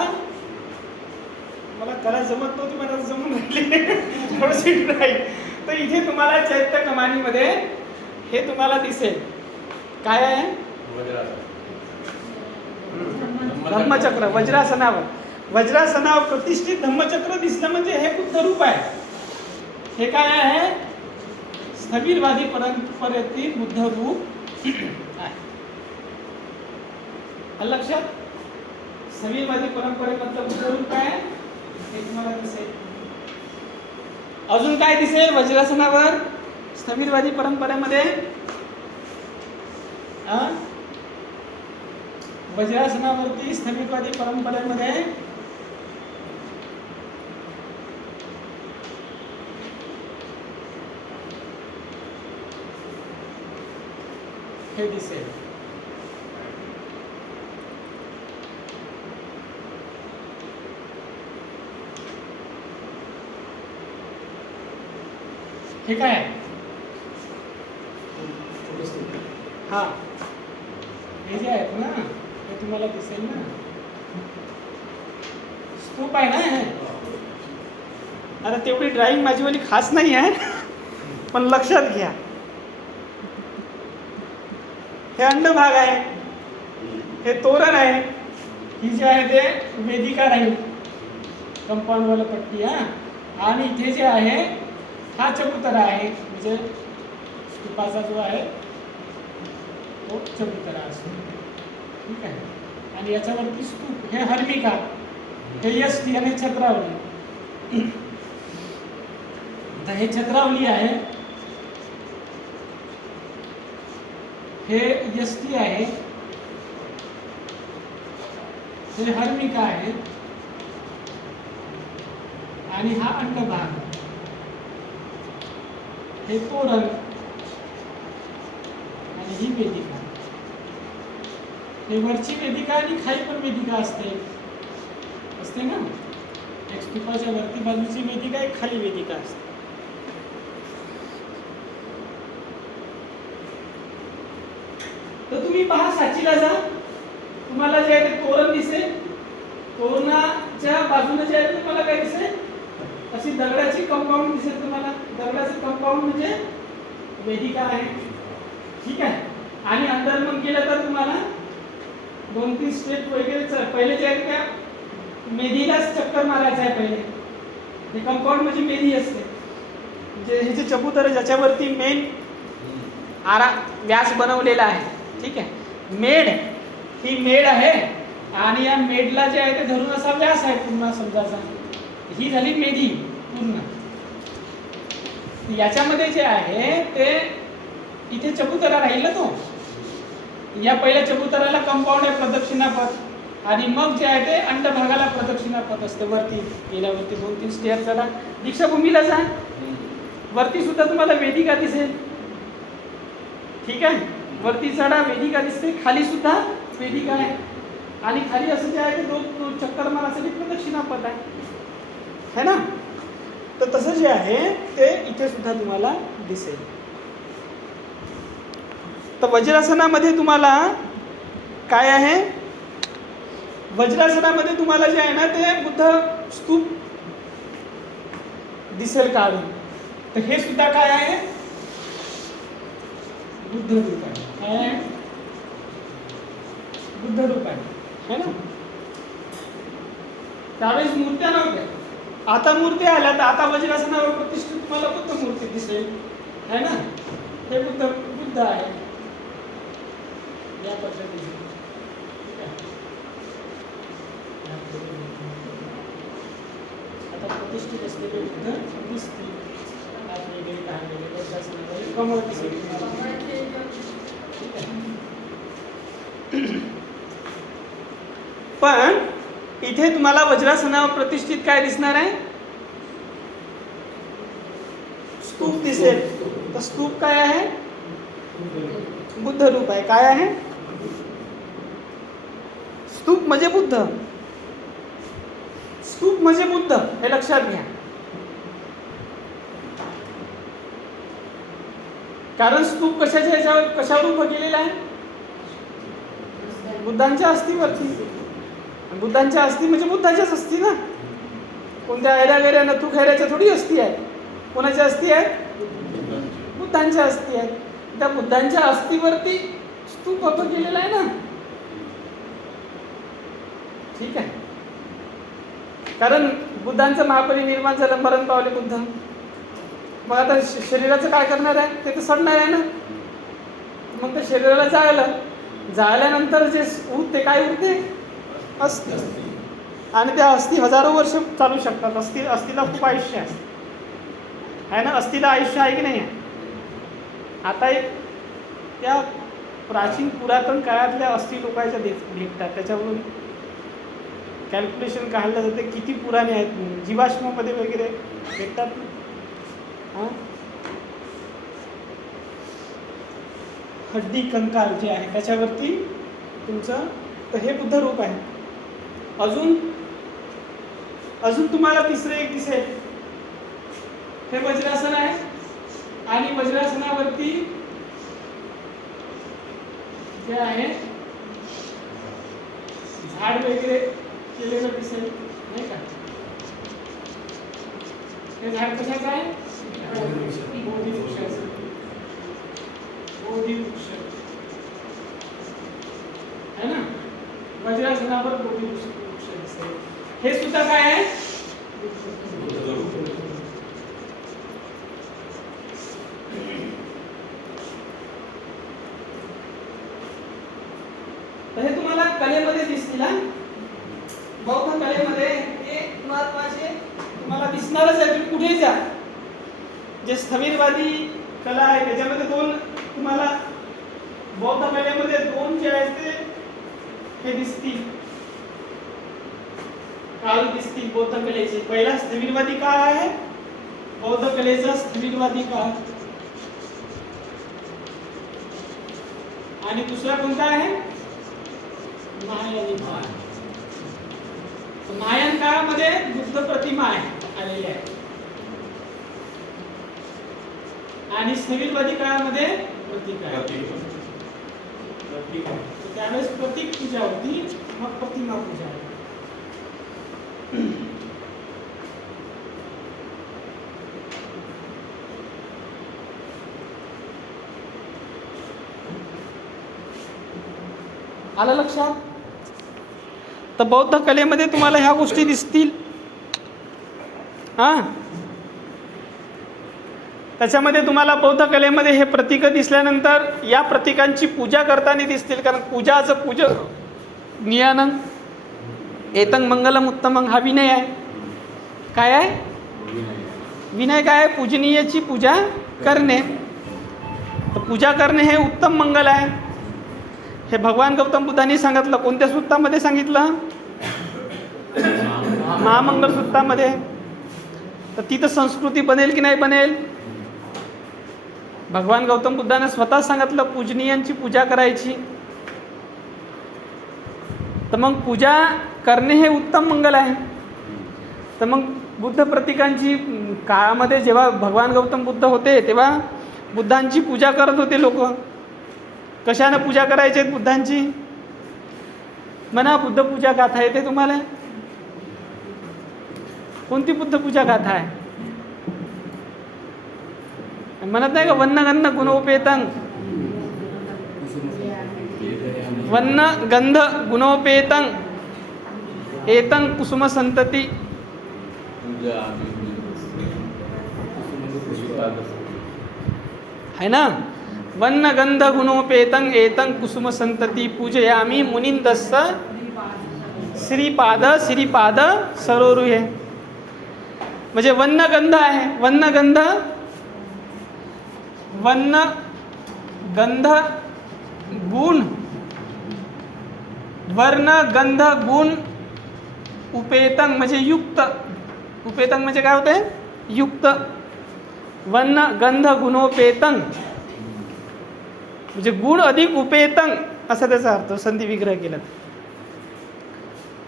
मला कला जमत नव्हती, मला जमून राहिली थोडीशी नाही. तर इथे तुम्हाला चैत्य कमानीमध्ये हे तुम्हाला दिसेल. काय आहे? धम्मचक्र. वज्रासनावर प्रतिष्ठित धम्मचक्र दिसलं म्हणजे हे बुद्ध रूप आहे. हे काय आहे? स्थविरवादी परंपरेतील बुद्ध रूप आहे. लक्षात. स्थविरवादी परंपरेमधलं बुद्ध रूप आहे हे तुम्हाला दिसेल. अजून काय दिसेल वज्रासनावर स्थविरवादी परंपरेमध्ये? वज्रासनावरती स्थविरवादी परंपरेमध्ये हे दिसेल. हे काय आहे? हा, हे जे आहेत ना हे तुम्हाला दिसेल ना. स्तूप आहे ना. आता तेवढी ड्राइंग माझीवाली खास नाही आहे, पण लक्षात घ्या. हे अंडभाग आहे, हे तोरण आहे, ही जी आहे ते वेदिका राहील, कंपाऊंडवाला पट्टी. आणि इथे जे आहे हा चबुतरा आहे, म्हणजे स्तूपाचा जो आहे तो चबुतरा असतो. ठीक आहे. आणि याच्यावरती स्तूप, हे हर्मिका, हे यष्टी आणि छत्रावली. तर हे छत्रावली आहे, हे यष्टी आहे, हे हर्मिका आहे, आणि हा अंडभाग, हे तोरण आणि ही वेदिका. हे वरची वेदिका आणि खाली पण वेदिका असते ना. एक स्तूपाच्या वरती बाजूची वेदिका, एक खाली वेदिका असते. तर तुम्ही पहा, साचीला जा, तुम्हाला जे आहे ते तोरण दिसेल. तोरणाच्या बाजूने जे आहे तुम्हाला काय दिसेल, अशी दगडाची कंपाऊंड दिसेल तुम्हाला. दगडाचं कंपाऊंड म्हणजे वेदिका आहे. ठीक आहे. आणि अंदर मग गेलं तर तुम्हाला 2-3 स्टेप वगैरे. पहिले जे आहे त्या मेदीलाच चक्कर मारायचं आहे पहिले. हे कंपाऊंड म्हणजे मेदी असते, म्हणजे हे जे चबुतर ज्याच्यावरती मेन व्यास बनवलेला आहे. ठीक आहे. मेढ, ही मेढ आहे, आणि या मेढला जे आहे ते धरून असा व्यास आहे पूर्ण समजायचा. ही झाली मेदी पूर्ण. याच्यामध्ये जे आहे ते इथे चबुतरा राहील ना तो. या पहिल्या चबुतराला कंपाऊंड आहे प्रदक्षिणापथ, आणि मग जे आहे ते अंडभागाला प्रदक्षिणापथ असते. वरती गेल्यावरती 2-3 स्टेअर चढा, दीक्षाभूमीला जा, वरती सुद्धा तुम्हाला वेदिका दिसेल. ठीक आहे. वरती चढा, वेदिका दिसते, खाली सुद्धा वेदिका आहे, आणि खाली असं जे आहे ते 2 चक्कर मारण्यासाठी प्रदक्षिणापथ आहे ना. तर तसं जे आहे ते इथे सुद्धा तुम्हाला दिसेल. तर वज्रासनामध्ये तुम्हाला काय आहे, वज्रासनामध्ये तुम्हाला जे आहे ना ते बुद्ध स्तूप दिसेल काढून. तर हे सुद्धा काय आहे, बुद्ध रूप आहे. काय आहे, बुद्ध रूप आहे ना. त्यावेळेस मूर्त्या नव्हत्या, आता मूर्त्या आल्या. तर आता वज्रासनावर प्रतिष्ठित तुम्हाला बुद्ध मूर्ती दिसेल, है ना. हे बुद्ध आहे या पद्धतीने. आता प्रतिष्ठित असलेले बुद्ध दिसतील. कमळ दिसेल. पण इथे तुम्हाला वज्रासनावर प्रतिष्ठित काय दिसणार आहे, स्तूप दिसेल. तर स्तूप काय आहे, बुद्ध रूप आहे. काय आहे, स्तूप म्हणजे बुद्ध. स्तूप म्हणजे बुद्ध, हे लक्षात घ्या. कारण स्तूप कशावर उभं केलेलं आहे, बुद्धांच्या अस्थिवरती. बुद्धांच्या अस्थी म्हणजे बुद्धाच्याच अस्थी ना. कोणत्या ऐऱ्या नथू खैऱ्याच्या थोडी अस्थी आहे. कोणाच्या अस्थी आहेत, बुद्धांच्या अस्थी आहेत. त्या बुद्धांच्या अस्थीवरती स्तूप उभं केलेला आहे ना. ठीक आहे. कारण बुद्धांचं महापरिनिर्वाण झालं, मरण पावले बुद्ध. मग आता शरीराचं काय करणार आहे, ते तर सडणार आहे ना. मग त्या शरीराला जाळल्यानंतर जे उरते, काय उरते, अस्थी. आणि त्या अस्थी हजारो वर्ष चालू शकतात. अस्थीला खूप आयुष्य आहे ना. अस्थीला आयुष्य आहे की नाही आहे. आता एक त्या प्राचीन पुरातन काळातल्या अस्थी लोकांच्या भेटतात, त्याच्यावरून कॅल्क्युलेशन काढलं जाते किती पुराणे आहेत. जीवाश्मामध्ये वगैरे भेटतात. हड्डी कंकाल जे आहे त्याच्यावरती तुमचं. तर हे बुद्ध रूप आहे. अजून तुम्हाला तिसरं एक दिसेल, हे वज्रासन आहे, आणि वज्रासनावरती जे आहे झाड वगैरे केलेलं दिसेल, नाही का. हे झाड कशाचं आहे? बोधी वृक्षाचं. बोधी वृक्ष है ना, वज्रासनावर बोधी वृक्ष दिसते. हे सुद्धा काय आहे? तर हे तुम्हाला कलेमध्ये दिसतील हा. बौद्ध कलेमध्ये हे महत्वाचे तुम्हाला दिसणारच आहे. तुम्ही कुठेही जा, जे स्थविरवादी कला आहे त्याच्यामध्ये दोन तुम्हाला बौद्ध कलेमध्ये दोन जे आहेत ते हे दिसतील, काळ दिसतील बौद्ध कलेचे. पहिला स्थविरवादी काळ आहे बौद्ध कलेचा, स्थविरवादी काळ. आणि दुसरा कोणता आहे? महायानी काळ. महायान काळामध्ये बुद्ध प्रतिमा आहे आलेल्या आहे, आणि स्थविरवादी काळामध्ये प्रतीक आहे. त्यावेळेस प्रतीक पूजा होती, मग प्रतिमा पूजा आहे. आलं लक्षात? तर बौद्ध कलेमध्ये तुम्हाला ह्या गोष्टी दिसतील हा. त्याच्यामध्ये तुम्हाला बौद्ध कलेमध्ये हे प्रतीक दिसल्यानंतर या प्रतीकांची पूजा करताना दिसतील. कारण पूजाचं नियानं एतं मंगलम उत्तमं हा विनय आहे. काय आहे? विनय काय आहे? पूजनीयाची पूजा करणे. तर पूजा करणे हे उत्तम मंगल आहे. हे भगवान गौतम बुद्धांनी सांगितलं. कोणत्या सूत्रामध्ये सांगितलं? महामंगल सूत्रामध्ये. तर तिथं संस्कृती बनेल की नाही बनेल? भगवान गौतम बुद्धाने स्वतः सांगितलं पूजनीयांची पूजा करायची. तर मग पूजा करणे हे उत्तम मंगल आहे. तर मग बुद्ध प्रतीकांची काळामध्ये जेव्हा भगवान गौतम बुद्ध होते तेव्हा बुद्धांची पूजा करत होते लोक. कशाने पूजा करायचे बुद्धांची? म्हणा बुद्ध पूजा गाथा येते तुम्हाला? कोणती बुद्ध पूजा गाथा आहे? म्हणत नाही का वन्न गंध गुणोपेतं, वन्न गंध गुणोपेतं एतं कुसुम संतती. है ना? वन्न गंध गुणोपेतं एतं कुसुम संतती पूजयामि मुनिंदस्य श्रीपाद श्रीपाद सरोरुहे. म्हणजे वन्न गंध आहे. वन्न गंध, वन्न गंध गुण, वर्ण गंध गुण उपेतं म्हणजे युक्त. उपेतं म्हणजे काय होते? युक्त. वन्न गंध गुणोपेतं म्हणजे गुण अधिक उपेतं असा त्याचा अर्थ संधी विग्रह केला.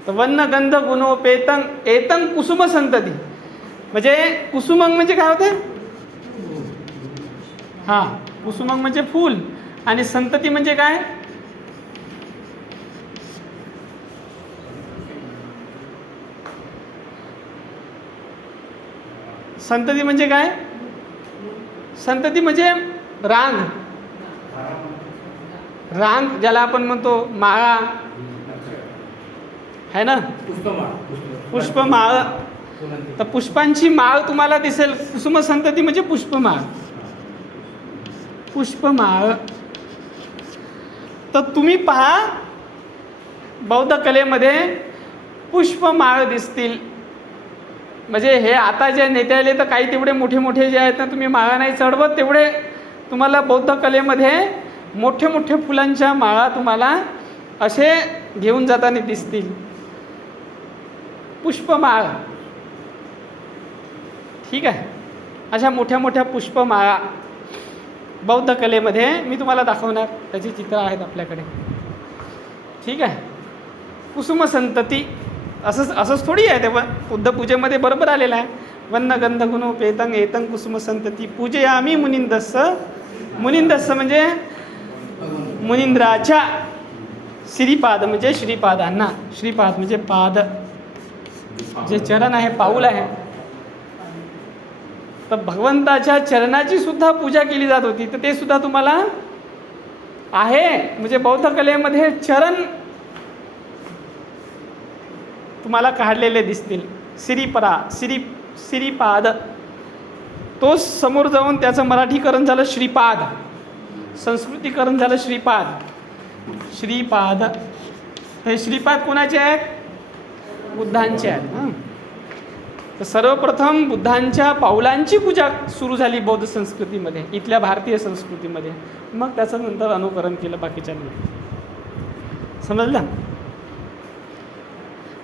तर वन्न गंध गुणोपेतं एतं कुसुम संतती म्हणजे कुसुमंग म्हणजे काय होते? हा, कुसुमंग म्हणजे फूल, आणि संतती म्हणजे काय? संतती म्हणजे काय? संतती म्हणजे रांग. रांग ज्याला आपण म्हणतो माळा है ना, पुष्पमाळ. तर पुष्पांची माळ तुम्हाला दिसेल. कुसुम संतती म्हणजे पुष्पमाळ. पुष्पमाळ. तर तुम्ही पहा बौद्ध कलेमध्ये पुष्पमाळ दिसतील. म्हणजे हे आता जे नेते आले तर काही तेवढे मोठे मोठे जे आहेत ना, तुम्ही माळा नाही चढवत तेवढे तुम्हाला बौद्ध कलेमध्ये मोठे मोठे फुलांच्या माळा तुम्हाला असे घेऊन जाताना दिसतील. पुष्पमाळ. ठीक आहे. अशा मोठ्या मोठ्या पुष्पमाळा बौद्ध कलेमध्ये मी तुम्हाला दाखवणार. त्याची चित्र आहेत आपल्याकडे. ठीक आहे. कुसुम संतती असंच थोडी आहे. ते बुद्ध पूजेमध्ये बरोबर आलेलं आहे. वन्न गंध गुणोपेतं एतं कुसुम संतती पूजयामि मुनिंदस्य. मुनिंदस्य म्हणजे मुनिंद्राच्या. श्रीपाद म्हणजे श्रीपादांना. श्रीपाद म्हणजे पाद, जे चरण आहे, पाऊल आहे. तर भगवंताच्या चरणाची सुद्धा पूजा केली जात होती. तर ते सुद्धा तुम्हाला आहे. म्हणजे बौद्ध कलेमध्ये चरण तुम्हाला काढलेले दिसतील. श्रीपाद, तो समोर जाऊन त्याचं मराठीकरण झालं श्रीपाद, संस्कृतीकरण झालं श्रीपाद. हे श्रीपाद कोणाचे आहेत? बुद्धांचे आहेत. तर सर्वप्रथम बुद्धांच्या पावलांची पूजा सुरू झाली बौद्ध संस्कृतीमध्ये, इथल्या भारतीय संस्कृतीमध्ये. मग त्याचं नंतर अनुकरण केलं बाकीच्यांनी. समजलं?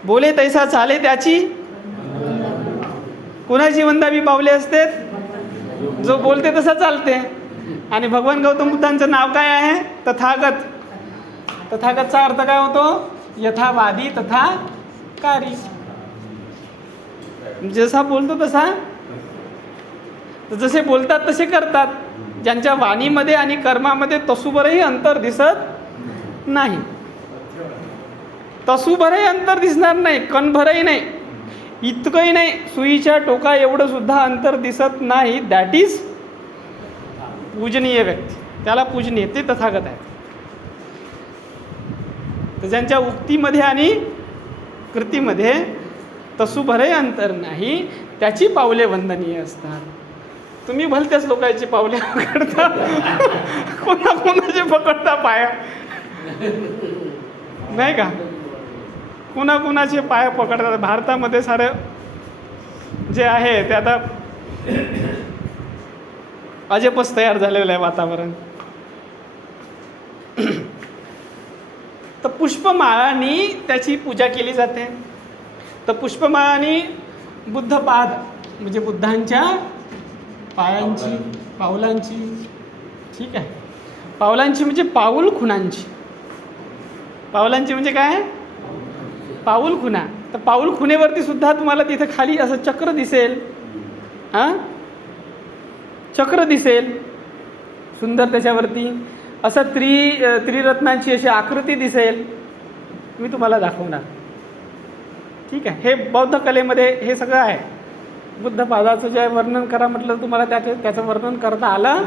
बोले तैसा चाले त्याची, कोणाची वंदावी पावले असते? जो बोलते तसा चालते. आणि भगवान गौतम बुद्धांचं नाव काय आहे? तथागत. तथागतचा अर्थ काय होतो? यथावादी तथाकारी. जसा बोलतो तसा, जसे बोलतात तसे करतात. ज्यांच्या वाणीमध्ये आणि कर्मामध्ये तसूभरही अंतर दिसत नाही. तसूभरही अंतर दिसणार नाही, कणभरही नाही, इतकंही नाही, सुईच्या टोका एवढं सुद्धा अंतर दिसत नाही. दॅट इज पूजनीय व्यक्ती. त्याला पूजनीय, ते तथागत आहे. तर ज्यांच्या उक्तीमध्ये आणि कृतीमध्ये तसूभरही अंतर नाही, त्याची पावले वंदनीय असतात. तुम्ही भलत्याच लोकांची पावले पकडता, कोणाकोणाचे पकडता पाया, नाही का? कुणाकुणाचे पाय पकडतात. भारतामध्ये सारं जे आहे ते आता अजबच तयार झालेलं आहे वातावरण. तर पुष्पमाळांनी त्याची पूजा केली जाते. तर पुष्पमाळांनी बुद्धपाद म्हणजे बुद्धांच्या पायांची, पावलांची, ठीक आहे, पावलांची म्हणजे पाऊल खुणांची. पावलांची म्हणजे काय? पाऊल खुणा. तर पाऊल खुणेवरती सुद्धा तुम्हाला तिथे खाली असं चक्र दिसेल. चक्र दिसेल सुंदर, त्याच्यावरती असं त्रिरत्नांची अशी आकृती दिसेल. मी तुम्हाला दाखवणार, ठीक आहे. हे बौद्ध कलेमध्ये हे सगळं आहे. बुद्धपादाचं जे वर्णन करा म्हटलं तुम्हाला त्याचं वर्णन करता आलं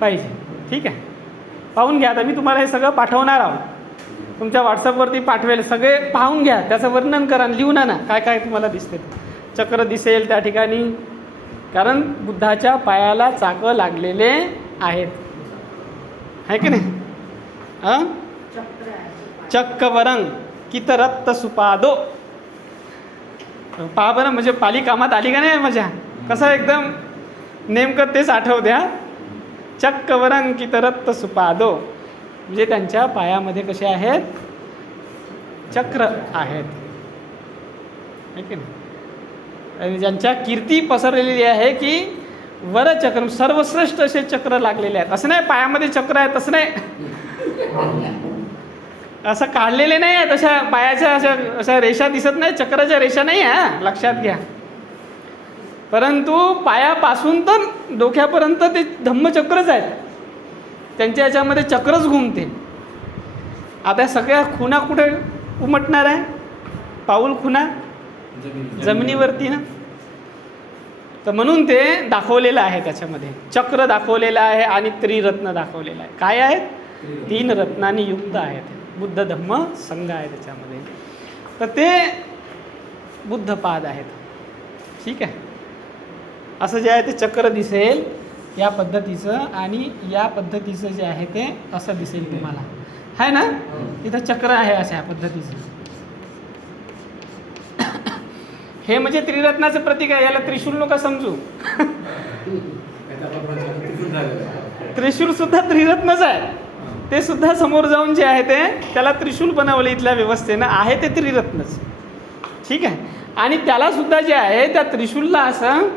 पाहिजे, ठीक आहे. पाहून घ्या. आता मी तुम्हाला हे सगळं पाठवणार आहोत, तुमच्या व्हॉट्सअपवरती पाठवेल. सगळे पाहून घ्या, त्याचं वर्णन करा, लिहून आणा काय काय तुम्हाला दिसते. चक्र दिसेल त्या ठिकाणी, कारण बुद्धाच्या पायाला चाकं लागलेले आहेत, आहे की नाही? चक्कवरंग कितरत्त सुपादो. पहा बरं, म्हणजे पाली कामात आली का नाही मजा? कसं एकदम नेमकं तेच आठवत्या. चक्कवरंग कितरत्त सुपादो म्हणजे त्यांच्या पायामध्ये कसे आहेत? चक्र आहेत, है की नाही? आणि ज्यांच्या कीर्ती पसरलेली आहे की वरचक्र, सर्वश्रेष्ठ असे चक्र लागलेले आहेत. असं नाही पायामध्ये चक्र आहे, तसं नाही, असं काढलेले नाही आहे. तशा पायाच्या अशा रेषा दिसत नाही, चक्राच्या रेषा नाही आहे, लक्षात घ्या. परंतु पायापासून तर डोक्यापर्यंत ते धम्मचक्रच आहेत. त्यांच्या याच्यामध्ये चक्रच घुमते. आता सगळ्या खुणा कुठे उमटणार आहे? पाऊल खुणा जमिनीवरती ना. तर म्हणून ते दाखवलेलं आहे, त्याच्यामध्ये चक्र दाखवलेलं आहे आणि त्रिरत्न दाखवलेलं आहे. काय आहेत? 3 रत्नांनी युक्त आहेत. बुद्ध धम्म संघ आहे त्याच्यामध्ये. तर ते बुद्धपाद आहेत, ठीक आहे. असं जे आहे ते चक्र दिसेल या पद्धतीचं, आणि या पद्धतीचं जे आहे ते असं दिसेल तुम्हाला, आहे ना? इथं चक्र आहे अशा पद्धतीचं. हे म्हणजे त्रिरत्नाचं प्रतीक आहे. याला त्रिशूल नका समजू. त्रिशूल सुद्धा त्रिरत्नच आहे. ते सुद्धा समोर जाऊन जे आहे ते त्याला त्रिशूल बनवलं इथल्या व्यवस्थेनं, आहे ते त्रिरत्नच, ठीक आहे. आणि त्याला सुद्धा जे आहे त्या त्रिशूलला असं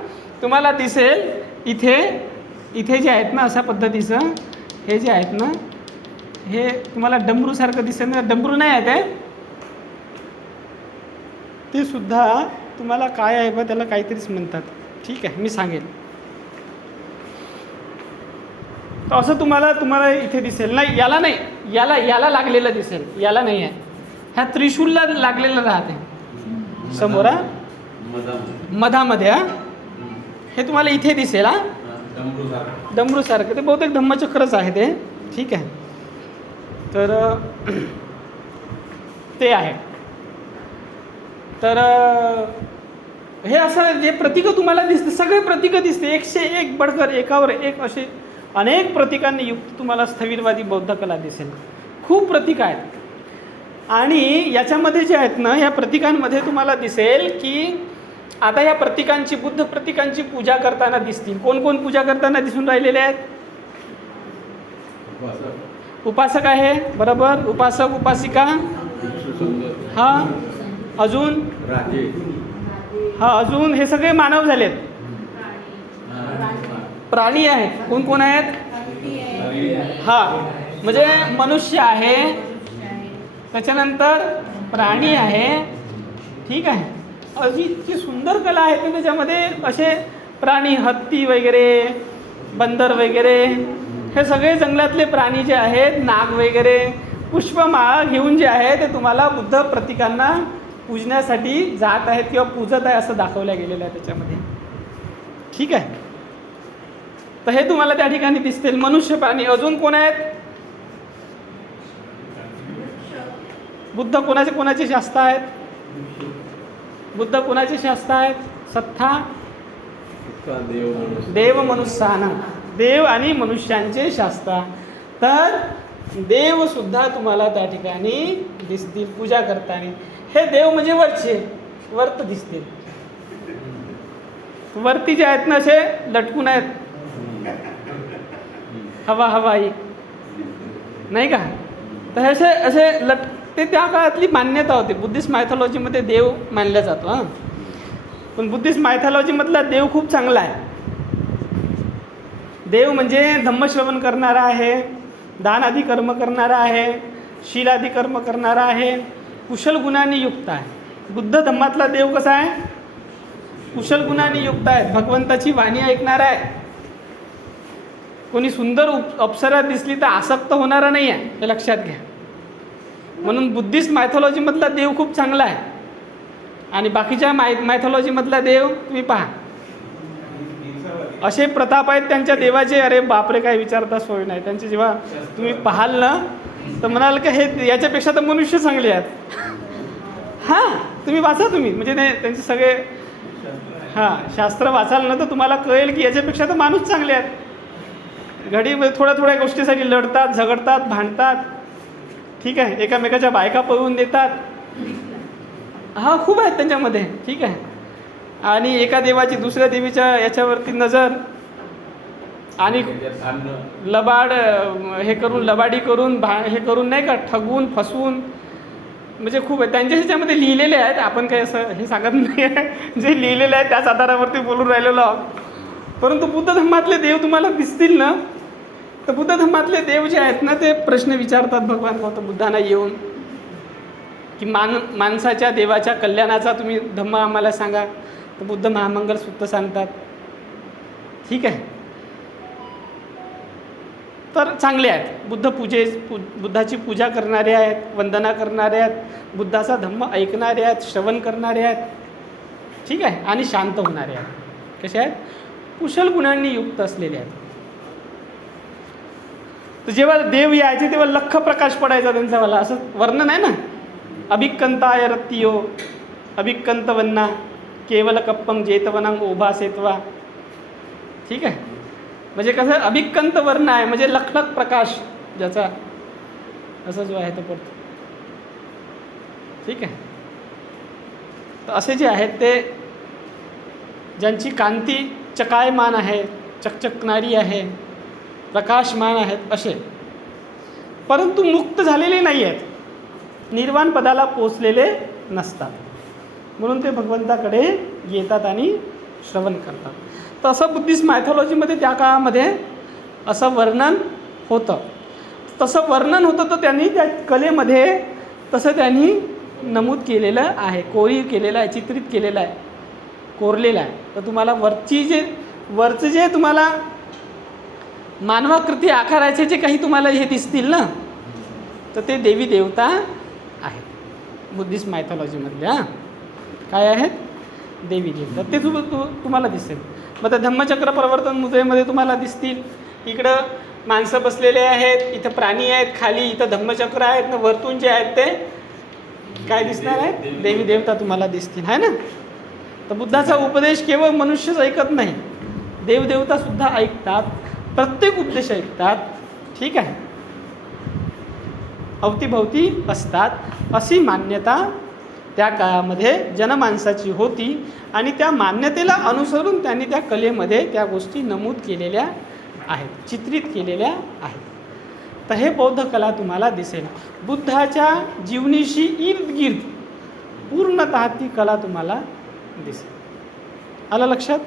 तुम्हाला दिसेल इथे जे आहेत ना अशा पद्धतीचं, हे जे आहेत ना हे तुम्हाला डमरूसारखं दिसेल ना. डमरू नाही आहे ते सुद्धा तुम्हाला काय आहे बा, त्याला काहीतरीच म्हणतात, ठीक आहे, मी सांगेल. तर असं तुम्हाला इथे दिसेल. नाही, याला नाही, याला लागलेलं दिसेल, याला नाही आहे. ह्या त्रिशूलला लागलेलं राहते समोर, मधामध्ये. हे तुम्हाला इथे दिसेल हा, डमरूसारखं. ते बहुतेक धम्मचक्रच आहे ते. ठीक आहे. तर ते आहे. तर हे असं जे प्रतीकं तुम्हाला दिसते, सगळे प्रतीकं दिसते, 101 बडकर, एकावर एक असे अनेक प्रतीकांनी युक्त तुम्हाला स्थविरवादी बौद्ध कला दिसेल. खूप प्रतीकं आहेत. आणि याच्यामध्ये जे आहेत ना, या प्रतीकांमध्ये तुम्हाला दिसेल की आता या प्रतीकांची, बुद्ध प्रतीकांची पूजा करताना दिसतील. कोण कोण पूजा करताना दिसून राहिलेले आहेत? उपासक आहे, बरोबर. उपासक, उपासिका, हा, अजून हा, अजून हे सगळे मानव झालेत. प्राणी आहेत. कोण कोण आहेत? हा, म्हणजे मनुष्य आहे, त्याच्यानंतर प्राणी आहे. ठीक आहे. अशी इतकी सुंदर कला आहे की त्याच्यामध्ये असे प्राणी, हत्ती वगैरे, बंदर वगैरे, हे सगळे जंगलातले प्राणी जे आहेत, नाग वगैरे, पुष्पमाळा घेऊन जे आहे ते तुम्हाला बुद्ध प्रतीकांना पूजण्यासाठी जात आहेत किंवा पूजत आहे असं दाखवलं गेलेलं आहे त्याच्यामध्ये. ठीक आहे. तर हे तुम्हाला त्या ठिकाणी दिसतील. मनुष्य, प्राणी, अजून कोण आहेत? बुद्ध कोणाचे कोणाचे शास्त्र आहेत? बुद्ध कोणाचे शास्त्र आहेत? सत्ता, देव, मनुष्यानं, देव आणि मनुष्यांचे शास्त्र. तर देव सुद्धा तुम्हाला त्या ठिकाणी दिसतील पूजा करताना. हे देव म्हणजे वरचे, वर्त दिसतील. वरती जे आहेत ना असे लटकून आहेत, हवाई नाही का. तर असे असे ते त्या काळातली मान्यता होती. बुद्धिस्ट मायथॉलॉजीमध्ये देव मानला जातो. हां, पण बुद्धिस्ट मायथॉलॉजीमधला देव खूप चांगला आहे. देव म्हणजे धम्मश्रवण करणारा आहे, दान आदी कर्म करणारा आहे, शील आदी कर्म करणारा आहे, कुशल गुणांनी युक्त आहे. बुद्ध धम्मातला देव कसा आहे? कुशल गुणांनी युक्त आहे, भगवंताची वाणी ऐकणारा आहे. कोणी सुंदर अप्सरा दिसली तर आसक्त होणारा नाही आहे, हे लक्षात घ्या. म्हणून बुद्धिस्ट मायथॉलॉजीमधला देव खूप चांगला आहे. आणि बाकीच्या मायथॉलॉजीमधला देव तुम्ही पहा, असे प्रताप आहेत त्यांच्या देवाचे, अरे बापरे काय विचारता सोय नाही. त्यांचे जेव्हा तुम्ही पाहाल ना तर म्हणाल की हे याच्यापेक्षा तर मनुष्य चांगले आहेत. हां, तुम्ही वाचा, तुम्ही म्हणजे त्यांचे सगळे शास्त्र वाचाल ना तर तुम्हाला कळेल की याच्यापेक्षा तर माणूस चांगले आहेत. घडी थोड्या गोष्टीसाठी लढतात, झगडतात, भांडतात. ठीक आहे. एकामेकाच्या बायका पळवून देतात. हा, खूप आहेत त्यांच्यामध्ये. ठीक आहे. आणि एका देवाची दुसऱ्या देवीच्या याच्यावरती नजर, आणि लबाड हे करून, लबाडी करून, हे करून नाही का, ठगवून फसवून, म्हणजे खूप आहे त्यांच्या ह्याच्यामध्ये लिहिलेले आहेत. आपण काही असं हे सांगत नाही आहे, जे लिहिलेलं आहे त्याच आधारावरती बोलून राहिलेलो आहोत. परंतु बुद्ध धर्मातले देव तुम्हाला दिसतील ना, तर बुद्ध धर्मातले देव जे आहेत ना ते प्रश्न विचारतात भगवान गौतम बुद्धांना येऊन की माणसाच्या देवाच्या कल्याणाचा तुम्ही धम्म आम्हाला सांगा. तर बुद्ध महामंगल सूत्र सांगतात. ठीक आहे. तर चांगले आहेत. बुद्धाची पूजा करणारे आहेत, वंदना करणारे आहेत, बुद्धाचा धम्म ऐकणारे आहेत, श्रवण करणारे आहेत. ठीक आहे. आणि शांत होणारे आहेत. कसे आहेत? कुशल गुणांनी युक्त असलेले आहेत. तर जेव्हा देव यायचे तेव्हा लख प्रकाश पडायचा त्यांचा वाला, असं वर्णन आहे ना. अभिक्कंताय रत्तियो अभिक्कंत वन्ना केवल कप्पं जेतवनं ओभा सेतवा. ठीक आहे. म्हणजे कसं अभिक्कंत वर्ण आहे, म्हणजे लखलख प्रकाश ज्याचा, असं जो आहे तो पडतो. ठीक आहे. तर असे जे आहेत ते ज्यांची कांती चकायमान आहे, चकचकणारी आहे, प्रकाशमान आहेत असे, परंतु मुक्त झालेले नाही आहेत, निर्वाण पदाला पोचलेले नसतात. म्हणून ते भगवंताकडे येतात आणि श्रवण करतात. तर असं बुद्धिस्ट मायथॉलॉजीमध्ये त्या काळामध्ये असं वर्णन होतं. तसं वर्णन होतं तर त्यांनी त्या कलेमध्ये तसं त्यांनी नमूद केलेलं आहे, कोरीव केलेलं आहे, चित्रित केलेलं आहे, कोरलेलं आहे. तर तुम्हाला वरचं जे तुम्हाला मानवाकृती आकाराचे जे काही तुम्हाला हे दिसतील ना, तर ते देवी देवता आहेत बुद्धिस्ट मायथॉलॉजीमधल्या. काय आहेत? देवी देवता. ते तुम्हाला दिसेल. मग त्या धम्मचक्र प्रवर्तन मुद्रेमध्ये तुम्हाला दिसतील. इकडं माणसं बसलेले आहेत, इथं प्राणी आहेत, खाली इथं धम्मचक्र आहेत ना, वरतून जे आहेत ते काय दिसणार आहेत? देवी देवता तुम्हाला दिसतील, आहे ना. तर बुद्धाचा उपदेश केवळ मनुष्यच ऐकत नाही, देवदेवता सुद्धा ऐकतात, प्रत्येक उपदेश ऐकतात. ठीक आहे, अवतीभवती असतात, अशी मान्यता त्या काळामध्ये जनमानसाची होती आणि त्या मान्यतेला अनुसरून त्यांनी त्या कलेमध्ये त्या गोष्टी नमूद केलेल्या आहेत, चित्रित केलेल्या आहेत. तर हे बौद्ध कला तुम्हाला दिसेल. बुद्धाच्या जीवनीशी इर्दगिर्द पूर्णतः ती कला तुम्हाला दिसेल. आलं लक्षात?